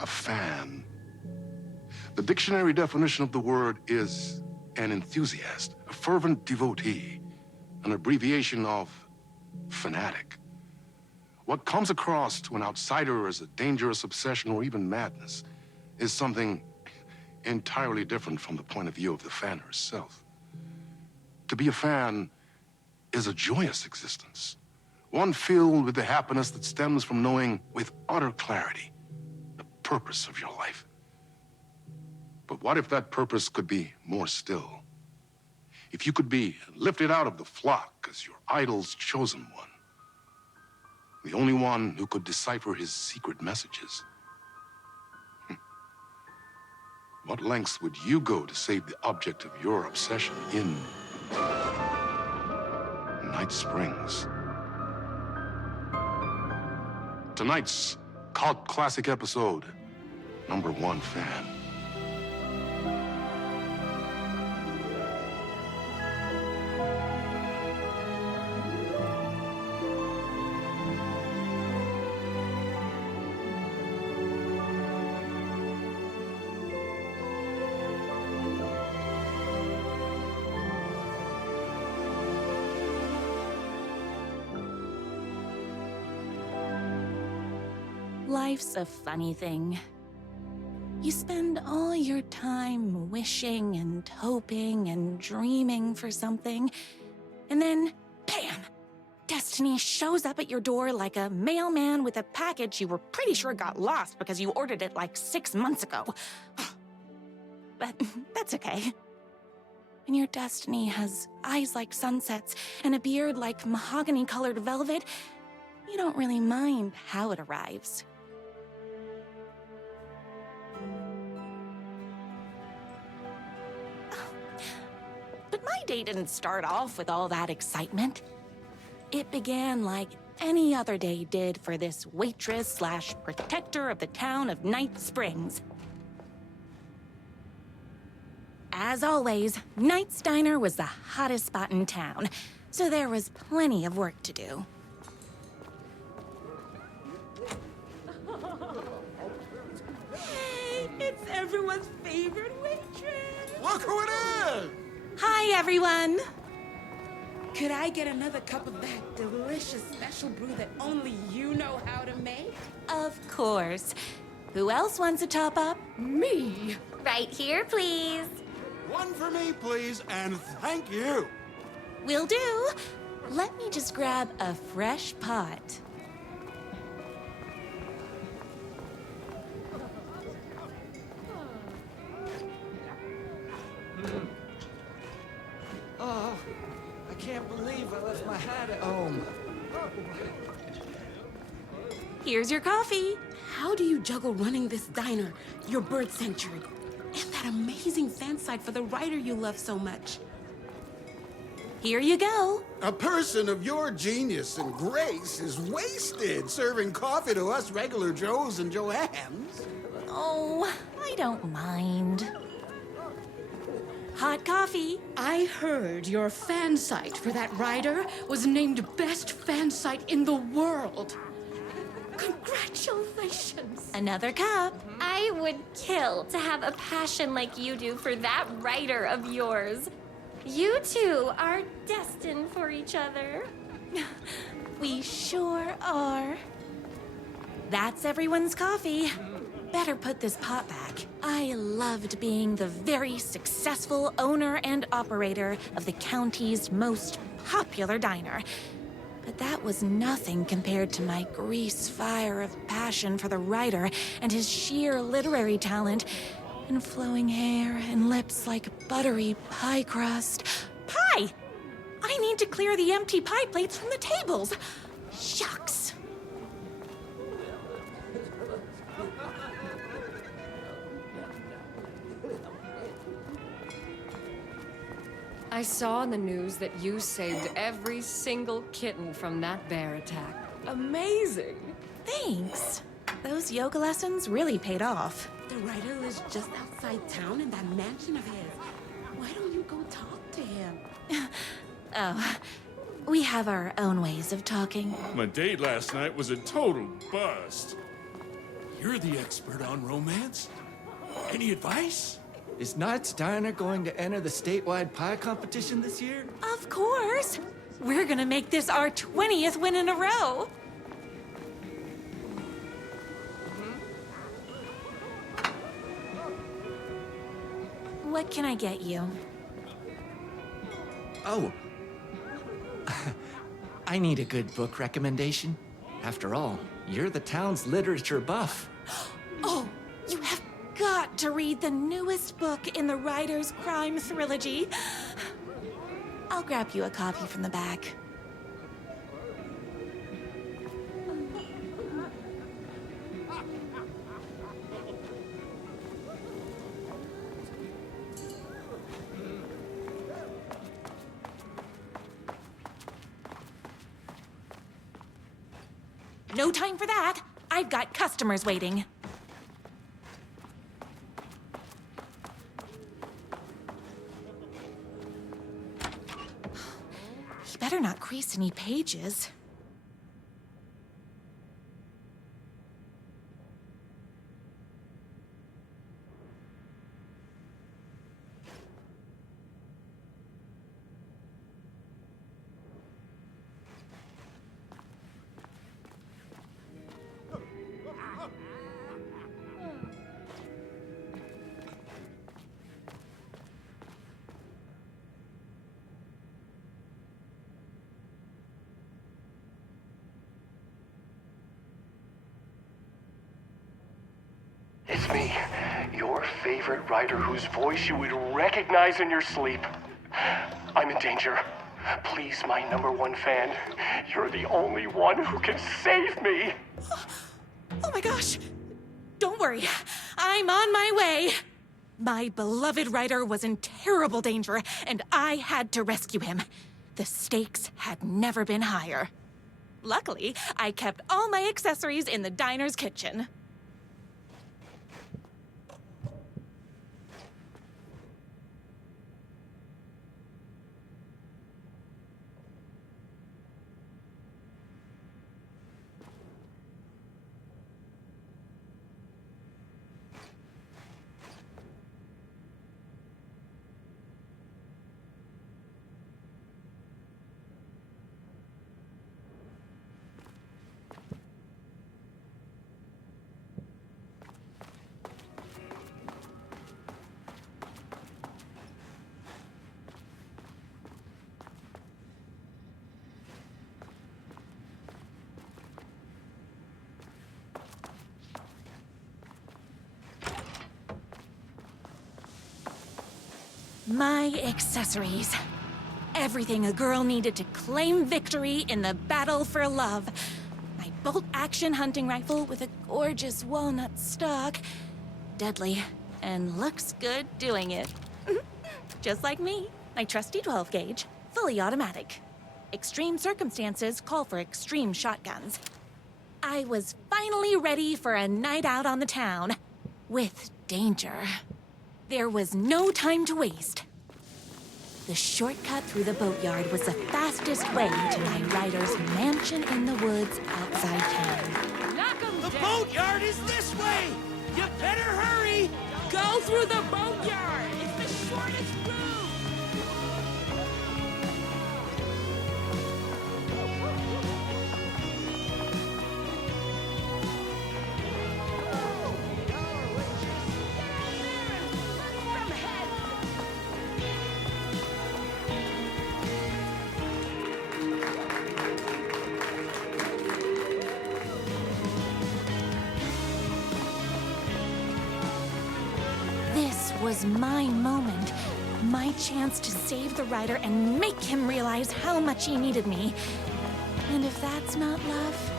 A fan. The dictionary definition of the word is an enthusiast, a fervent devotee, an abbreviation of fanatic. What comes across to an outsider as a dangerous obsession or even madness is something entirely different from the point of view of the fan herself. To be a fan is a joyous existence, one filled with the happiness that stems from knowing with utter clarity the purpose of your life. But what if that purpose could be more still? If you could be lifted out of the flock as your idol's chosen one, the only one who could decipher his secret messages. What lengths would you go to save the object of your obsession in Night Springs? Tonight's cult classic episode, #1 Fan. Life's a funny thing. You spend all your time wishing and hoping and dreaming for something, and then, bam! Destiny shows up at your door like a mailman with a package you were pretty sure got lost because you ordered it like 6 months ago. But that's okay. When your destiny has eyes like sunsets and a beard like mahogany-colored velvet, you don't really mind how it arrives. But my day didn't start off with all that excitement. It began like any other day did for this waitress/protector of the town of Night Springs. As always, Knight's Diner was the hottest spot in town, so there was plenty of work to do. Hey, it's everyone's favorite waitress! Look who it is! Hi, everyone! Could I get another cup of that delicious special brew that only you know how to make? Of course. Who else wants a top-up? Me! Right here, please. One for me, please, and thank you. Will do. Let me just grab a fresh pot. Oh, I can't believe I left my hat at home. Here's your coffee. How do you juggle running this diner, your bird sanctuary, and that amazing fan site for the writer you love so much? Here you go. A person of your genius and grace is wasted serving coffee to us regular Joes and Joannes. Oh, I don't mind. Hot coffee. I heard your fan site for that writer was named best fan site in the world. Congratulations! Another cup. I would kill to have a passion like you do for that writer of yours. You two are destined for each other. We sure are. That's everyone's coffee. Better put this pot back. I loved being the very successful owner and operator of the county's most popular diner. But that was nothing compared to my grease fire of passion for the writer and his sheer literary talent, and flowing hair and lips like buttery pie crust. Pie! I need to clear the empty pie plates from the tables. Shucks. I saw in the news that you saved every single kitten from that bear attack. Amazing! Thanks. Those yoga lessons really paid off. The writer lives just outside town in that mansion of his. Why don't you go talk to him? Oh, we have our own ways of talking. My date last night was a total bust. You're the expert on romance. Any advice? Is Knight's Diner going to enter the statewide pie competition this year? Of course. We're gonna make this our 20th win in a row. What can I get you? Oh. I need a good book recommendation. After all, you're the town's literature buff. Oh, you have got to read the newest book in the Writer's Crime Trilogy. I'll grab you a copy from the back. No time for that. I've got customers waiting. He better not crease any pages. me, your favorite writer whose voice you would recognize in your sleep. I'm in danger. Please, my #1 fan, you're the only one who can save me. Oh my gosh! Don't worry, I'm on my way. My beloved writer was in terrible danger, and I had to rescue him. The stakes had never been higher. Luckily, I kept all my accessories in the diner's kitchen. My accessories. Everything a girl needed to claim victory in the battle for love. My bolt-action hunting rifle with a gorgeous walnut stock. Deadly, and looks good doing it. Just like me. My trusty 12-gauge, fully automatic. Extreme circumstances call for extreme shotguns. I was finally ready for a night out on the town. With danger. There was no time to waste. The shortcut through the boatyard was the fastest way to my writer's mansion in the woods outside town. The boatyard is this way! You better hurry! Go through the boatyard! It's the shortest route! Was my moment, my chance to save the writer and make him realize how much he needed me. And if that's not love,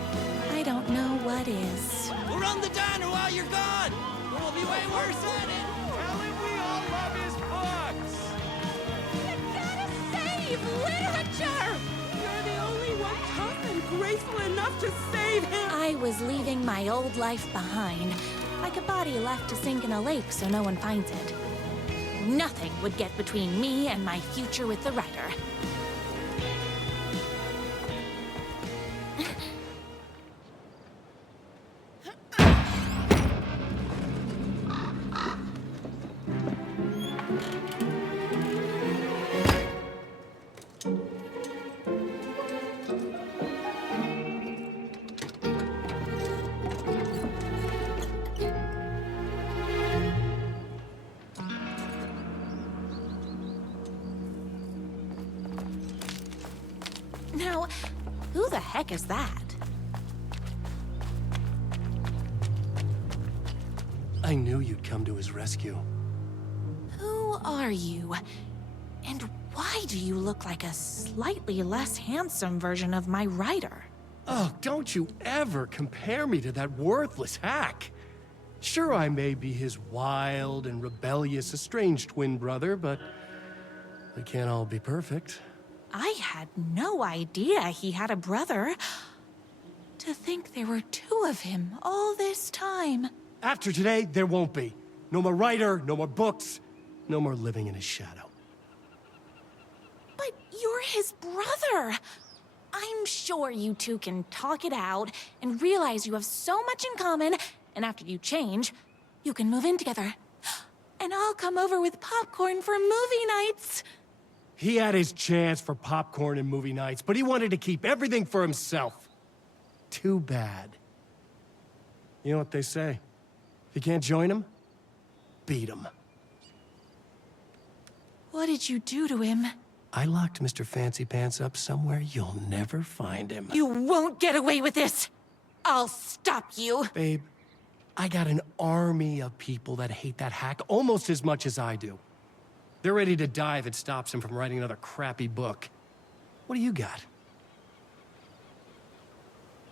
I don't know what is. We'll run the diner while you're gone! We'll be way worse at it! Tell him we all love his books! You gotta save literature! You're the only one tough and graceful enough to save him! I was leaving my old life behind. Like a body left to sink in a lake so no one finds it. Nothing would get between me and my future with the writer. Now, who the heck is that? I knew you'd come to his rescue. Who are you? And why do you look like a slightly less handsome version of my writer? Oh, don't you ever compare me to that worthless hack. Sure, I may be his wild and rebellious estranged twin brother, but we can't all be perfect. I had no idea he had a brother. To think there were two of him all this time. After today, there won't be. No more writer, no more books, no more living in his shadow. But you're his brother. I'm sure you two can talk it out and realize you have so much in common, and after you change, you can move in together. And I'll come over with popcorn for movie nights. He had his chance for popcorn and movie nights, but he wanted to keep everything for himself. Too bad. You know what they say? If you can't join him, beat him. What did you do to him? I locked Mr. Fancy Pants up somewhere you'll never find him. You won't get away with this! I'll stop you! Babe, I got an army of people that hate that hack almost as much as I do. They're ready to die if it stops him from writing another crappy book. What do you got?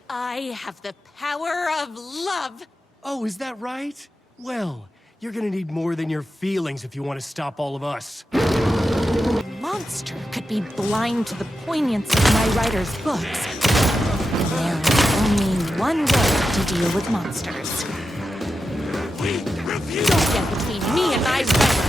I have the power of love. Oh, is that right? Well, you're gonna need more than your feelings if you want to stop all of us. A monster could be blind to the poignance of my writer's books. There is only one way to deal with monsters. Don't get between me and my writer.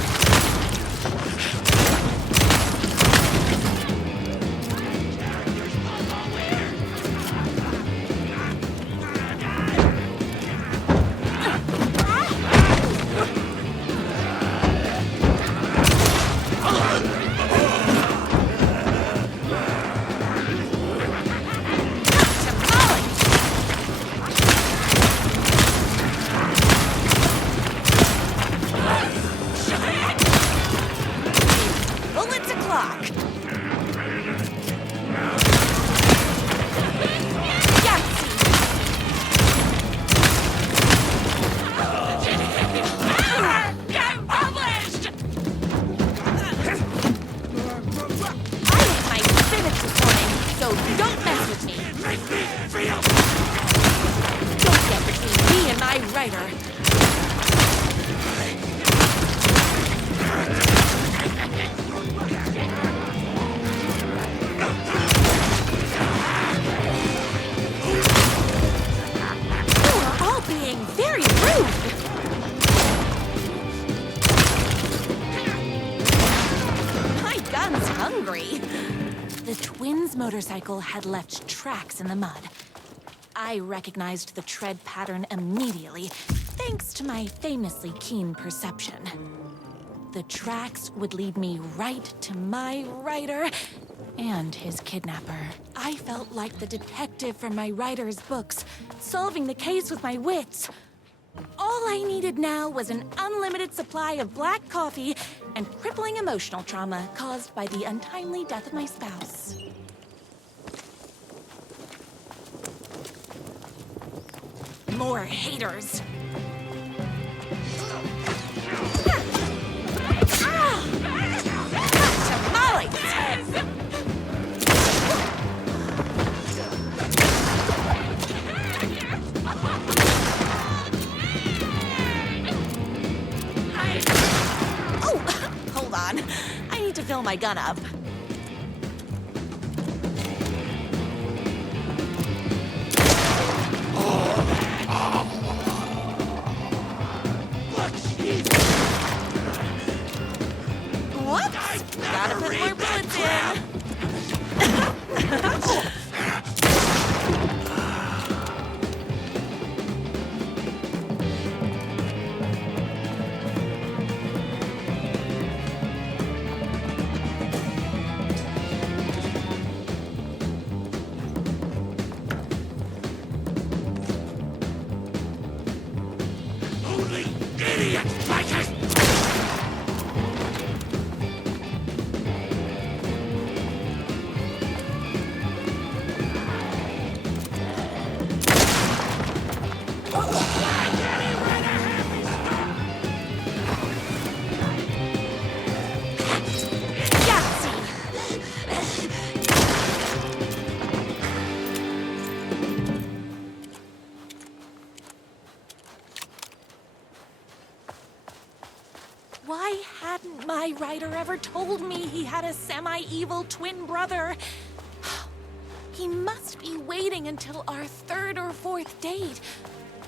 Motorcycle had left tracks in the mud. I recognized the tread pattern immediately, thanks to my famously keen perception. The tracks would lead me right to my writer and his kidnapper. I felt like the detective from my writer's books, solving the case with my wits. All I needed now was an unlimited supply of black coffee and crippling emotional trauma caused by the untimely death of my spouse. More haters. Tamales! Oh, hold on. I need to fill my gun up. Whoops! Gotta put more bullets in. Only idiots like us! Why hadn't my writer ever told me he had a semi-evil twin brother? He must be waiting until our third or fourth date,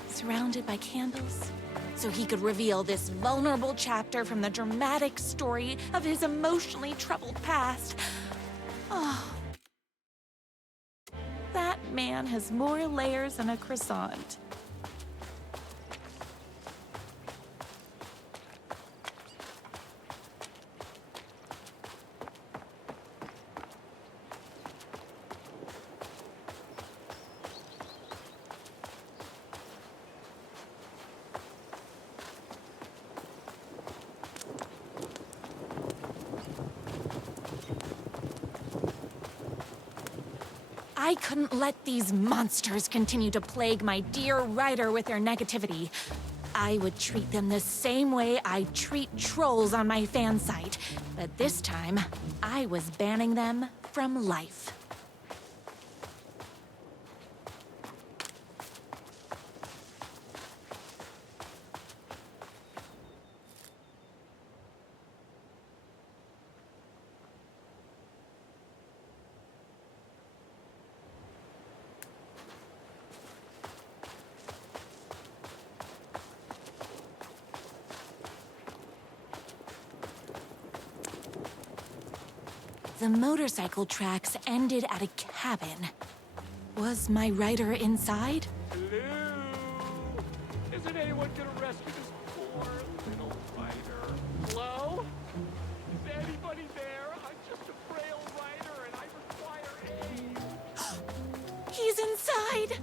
surrounded by candles, so he could reveal this vulnerable chapter from the dramatic story of his emotionally troubled past. Oh. That man has more layers than a croissant. I couldn't let these monsters continue to plague my dear writer with their negativity. I would treat them the same way I treat trolls on my fan site. But this time, I was banning them from life. The motorcycle tracks ended at a cabin. Was my writer inside? Hello? Isn't anyone gonna rescue this poor little fighter? Hello? Is anybody there? I'm just a frail writer and I require aid. He's inside!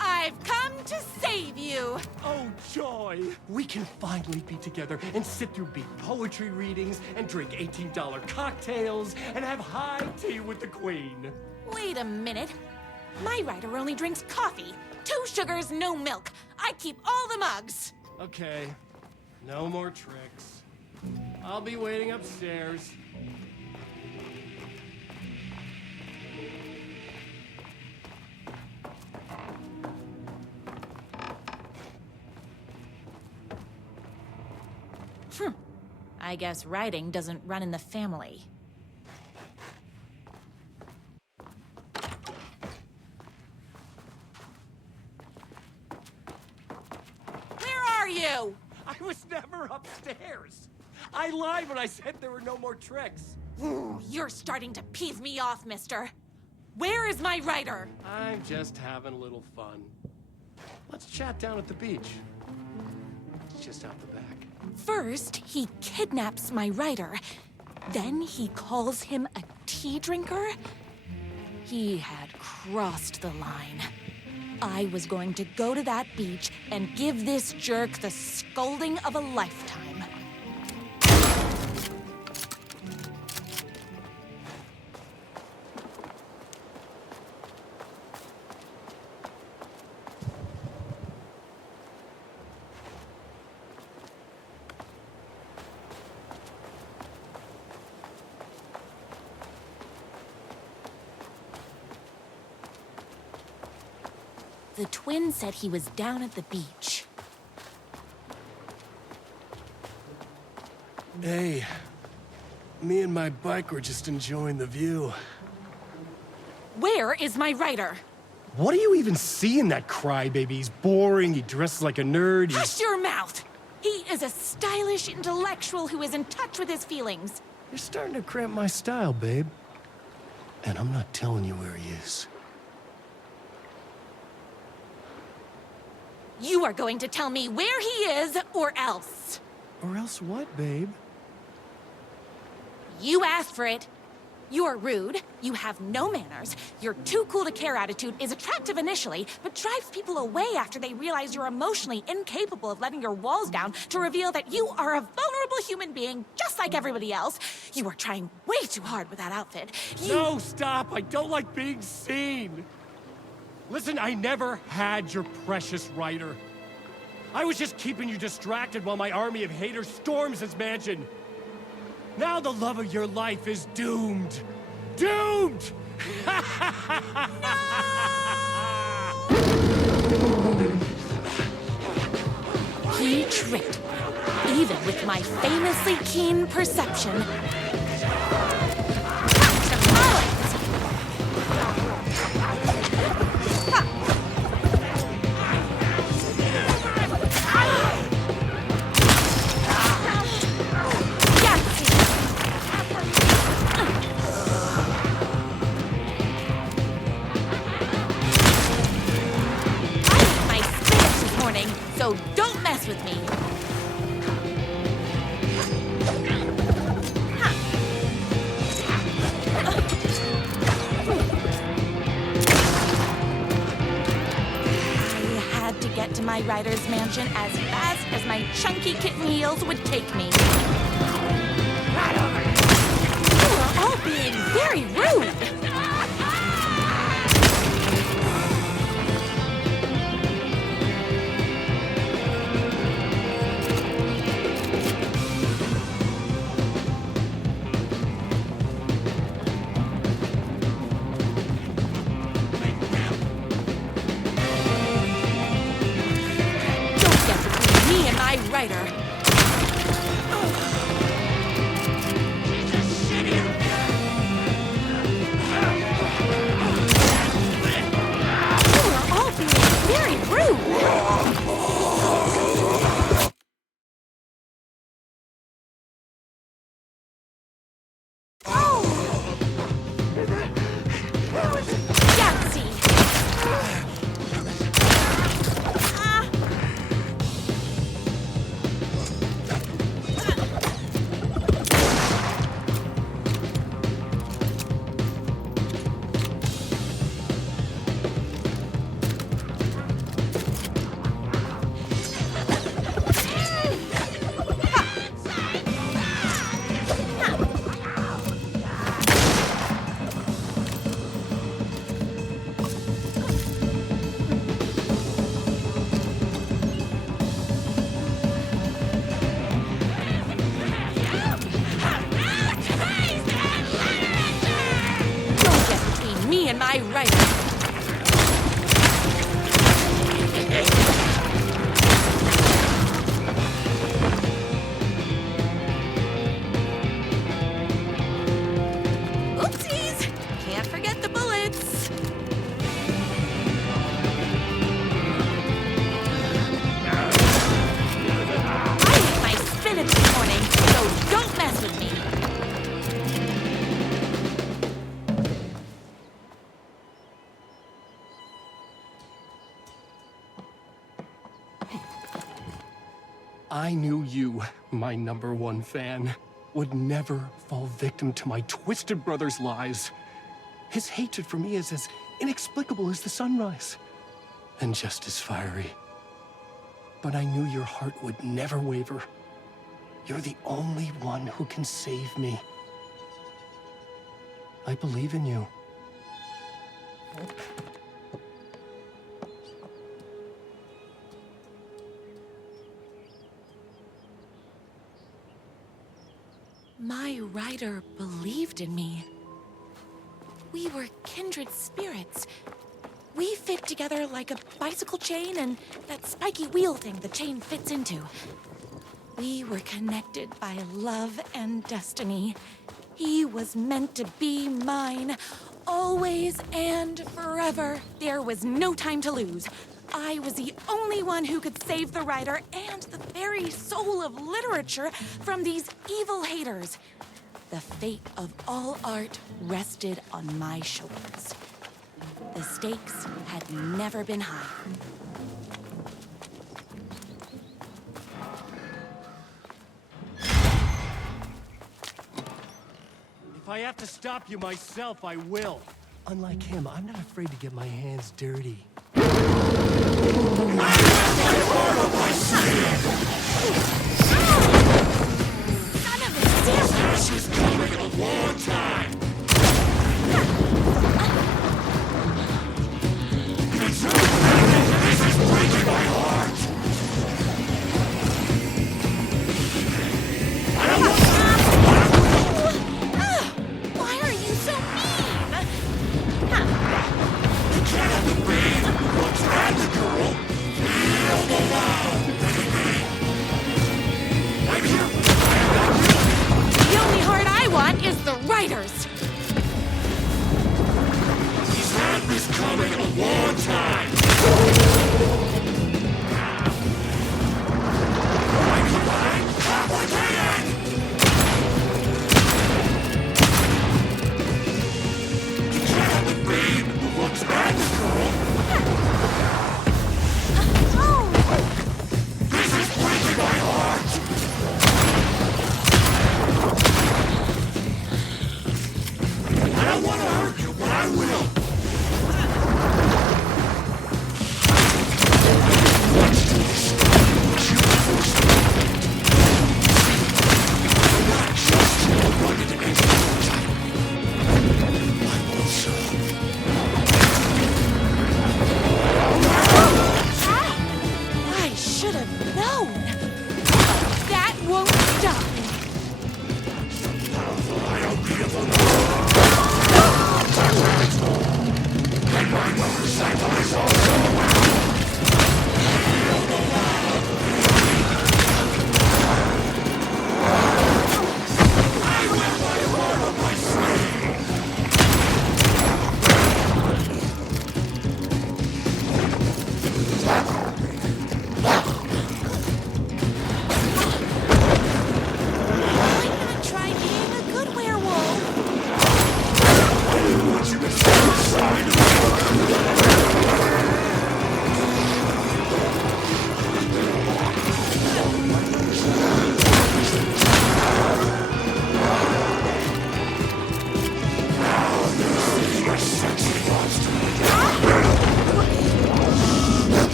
I've come to save you! Oh, joy! We can finally be together and sit through big poetry readings and drink $18 cocktails and have high tea with the Queen. Wait a minute. My writer only drinks coffee. 2 sugars, no milk. I keep all the mugs. Okay, no more tricks. I'll be waiting upstairs. I guess writing doesn't run in the family. Where are you? I was never upstairs. I lied when I said there were no more tricks. Ooh, you're starting to piss me off, mister. Where is my writer? I'm just having a little fun. Let's chat down at the beach. It's just out the back. First, he kidnaps my writer. Then he calls him a tea drinker. He had crossed the line. I was going to go to that beach and give this jerk the scolding of a lifetime. The twin said he was down at the beach. Hey, me and my bike were just enjoying the view. Where is my writer? What do you even see in that crybaby? He's boring, he dresses like a nerd, Hush your mouth! He is a stylish intellectual who is in touch with his feelings. You're starting to cramp my style, babe. And I'm not telling you where he is. You are going to tell me where he is, or else. Or else what, babe? You asked for it. You're rude, you have no manners, your too cool to care attitude is attractive initially, but drives people away after they realize you're emotionally incapable of letting your walls down to reveal that you are a vulnerable human being just like everybody else. You are trying way too hard with that outfit. No, stop! I don't like being seen! Listen, I never had your precious writer. I was just keeping you distracted while my army of haters storms this mansion. Now the love of your life is doomed. Doomed! He tricked me, even with my famously keen perception. So don't mess with me. I had to get to my rider's mansion as fast as my chunky kitten heels would take me. You are all being very rude. Rider. You are all being very rude. My rider. Oopsies! Can't forget the bullets. I ate my spinach this morning, so don't mess with me. I knew you, my #1 fan, would never fall victim to my twisted brother's lies. His hatred for me is as inexplicable as the sunrise, and just as fiery. But I knew your heart would never waver. You're the only one who can save me. I believe in you. My rider believed in me. We were kindred spirits. We fit together like a bicycle chain and that spiky wheel thing the chain fits into. We were connected by love and destiny. He was meant to be mine, always and forever. There was no time to lose. I was the only one who could save the rider and the very soul of literature from these evil haters. The fate of all art rested on my shoulders. The stakes had never been higher. If I have to stop you myself, I will. Unlike him, I'm not afraid to get my hands dirty. Son of a bitch! She's coming a long time. This is breaking my heart.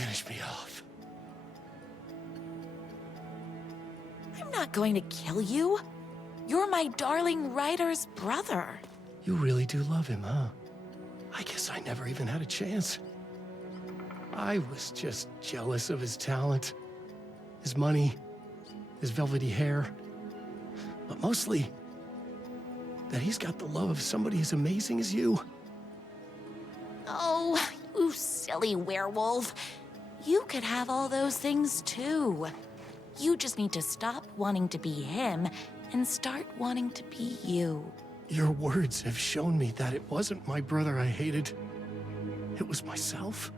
finish me off. I'm not going to kill you. You're my darling writer's brother. You really do love him, huh? I guess I never even had a chance. I was just jealous of his talent, his money, his velvety hair. But mostly, that he's got the love of somebody as amazing as you. Oh, you silly werewolf. You could have all those things too. You just need to stop wanting to be him and start wanting to be you. Your words have shown me that it wasn't my brother I hated. It was myself.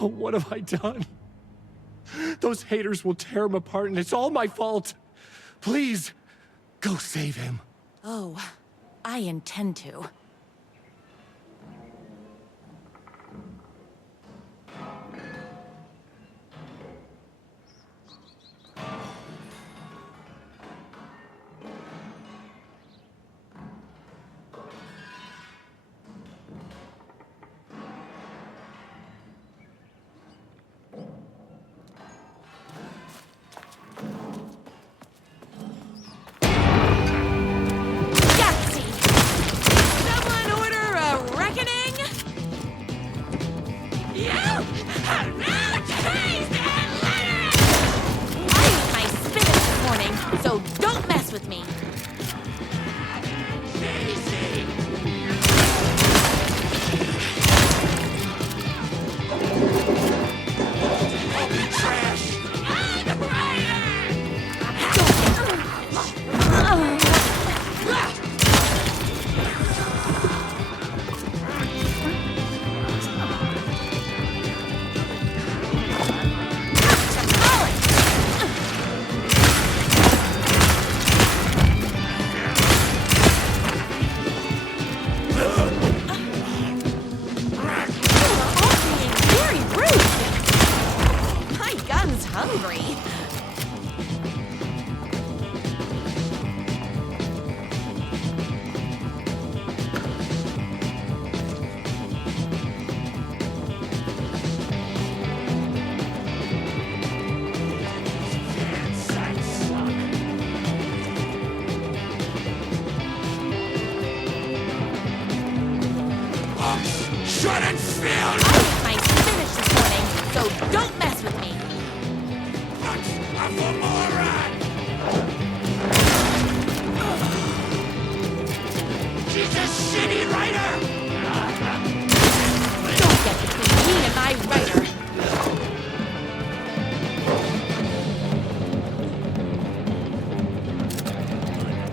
Oh, what have I done? Those haters will tear him apart, and it's all my fault. Please, go save him. Oh, I intend to. So don't mess with me. Shut and feel! I ate my spinach this morning, so don't mess with me. I'm a moron! She's a shitty writer! Don't get between me and my writer.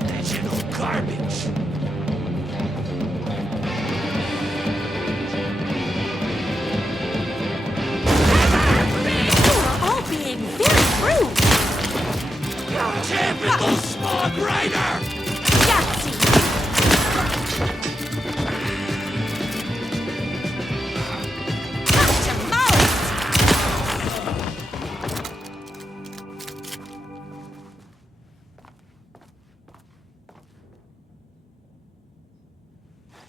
Digital garbage! Typical smog rider! Yahtzee!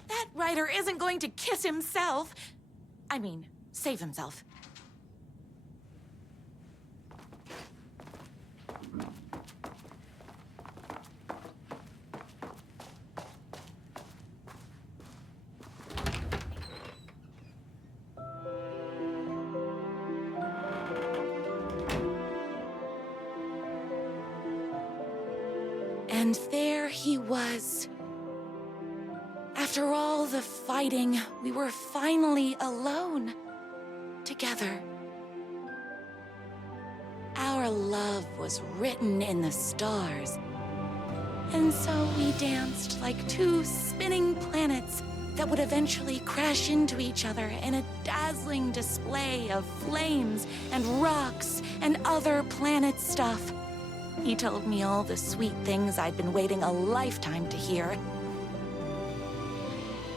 That writer isn't going to kiss himself. I mean, save himself. And there he was. After all the fighting, we were finally alone. Together. Our love was written in the stars. And so we danced like two spinning planets that would eventually crash into each other in a dazzling display of flames and rocks and other planet stuff. He told me all the sweet things I'd been waiting a lifetime to hear.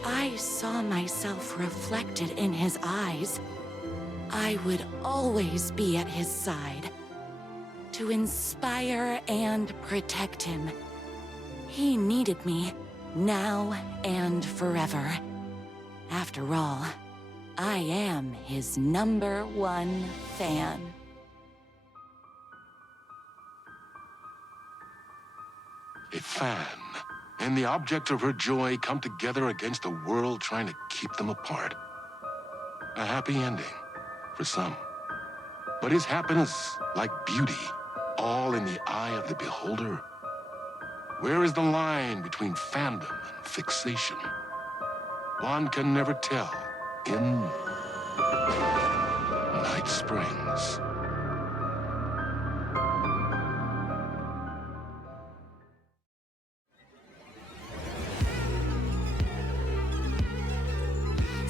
I saw myself reflected in his eyes. I would always be at his side, to inspire and protect him. He needed me, now and forever. After all, I am his #1 fan. A fan and the object of her joy come together against a world trying to keep them apart. A happy ending for some. But is happiness, like beauty, all in the eye of the beholder? Where is the line between fandom and fixation? One can never tell in Night Springs.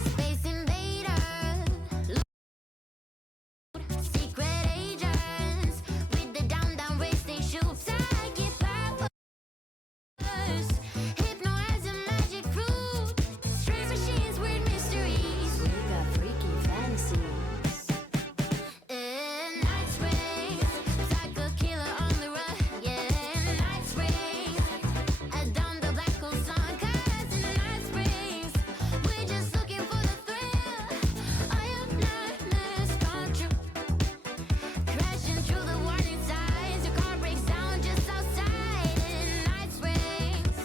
Space invaders, secret agents, with the down race they shoot psychic powers, hypnotizing magic fruit, strange machines, weird mysteries. We got freaky fantasies. Night Springs, psycho killer on the run, yeah. Night Springs, down the black hole sun, 'cause in Night Springs, we're just looking for the thrill. I have nightmares come true. Crashing through the warning signs, your car breaks down just outside in Night Springs.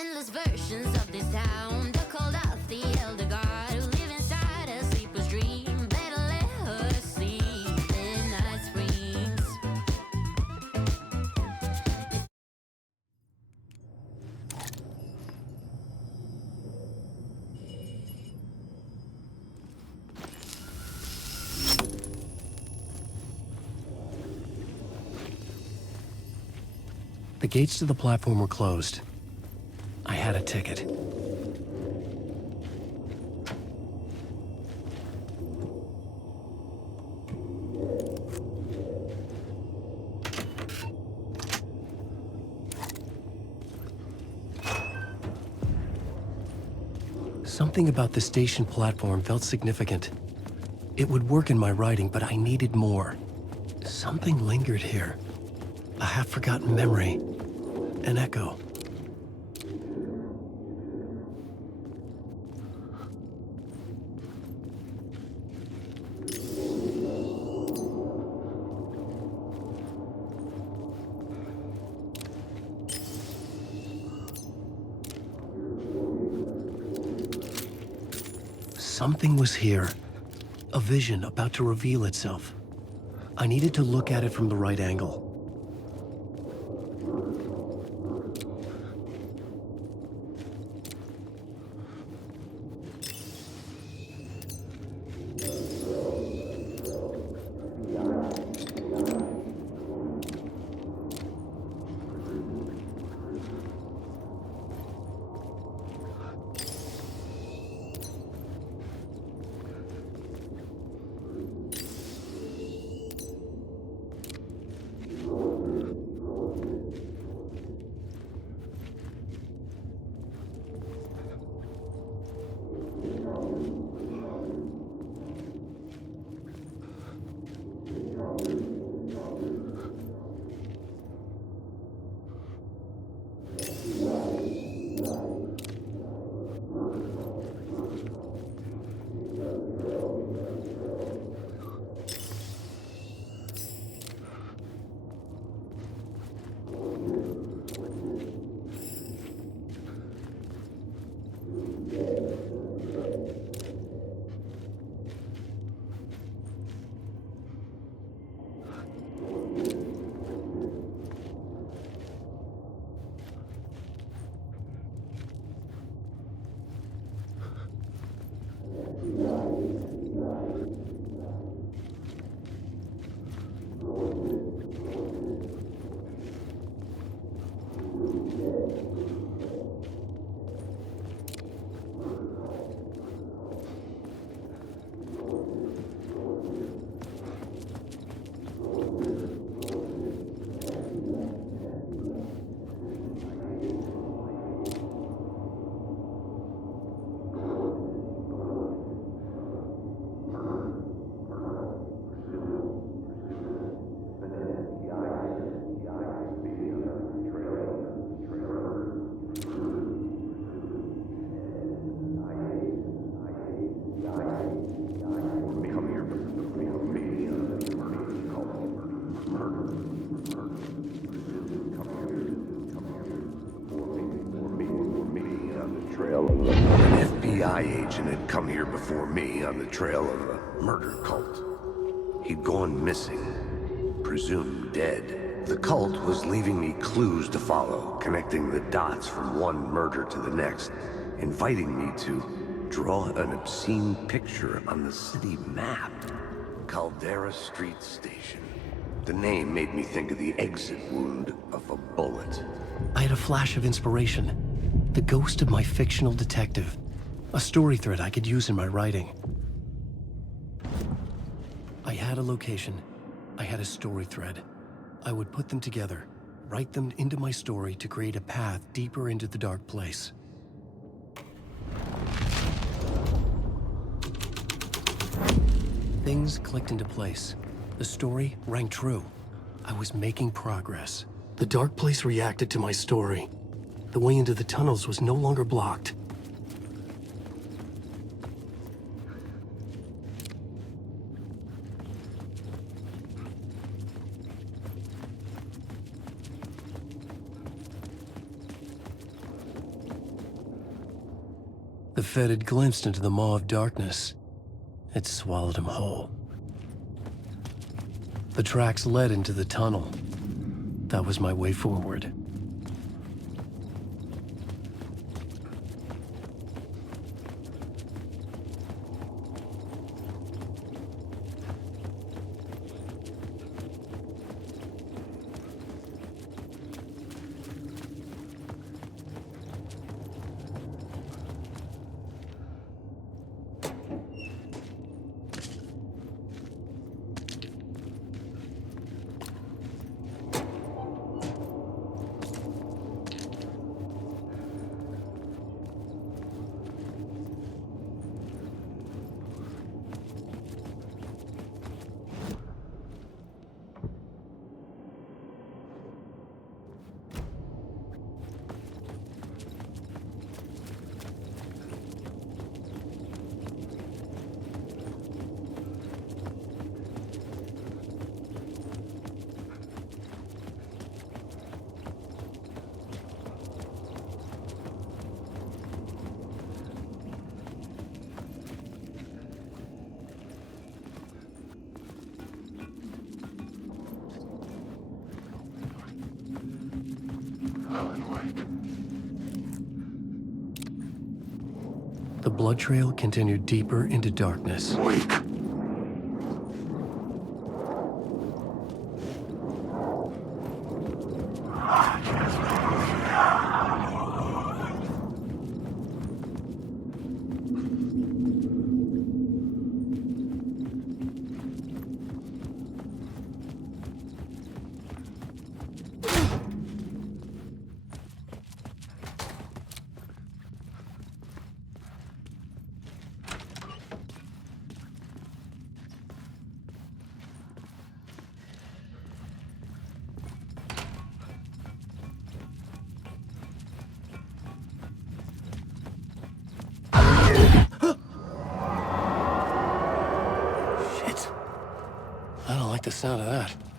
Endless versions of this town, they called out the elder god who live inside a sleeper's dream. Better let her sleep in Night Springs. The gates to the platform were closed. I had a ticket. Something about the station platform felt significant. It would work in my writing, but I needed more. Something lingered here. A half-forgotten memory. An echo. Something was here. A vision about to reveal itself. I needed to look at it from the right angle. FBI agent had come here before me on the trail of a murder cult. He'd gone missing, presumed dead. The cult was leaving me clues to follow, connecting the dots from one murder to the next, inviting me to draw an obscene picture on the city map. Caldera Street Station. The name made me think of the exit wound of a bullet. I had a flash of inspiration. The ghost of my fictional detective. A story thread I could use in my writing. I had a location. I had a story thread. I would put them together, write them into my story to create a path deeper into the dark place. Things clicked into place. The story rang true. I was making progress. The dark place reacted to my story. The way into the tunnels was no longer blocked. The Fed had glimpsed into the maw of darkness. It swallowed him whole. The tracks led into the tunnel. That was my way forward. The blood trail continued deeper into darkness. I don't like the sound of that.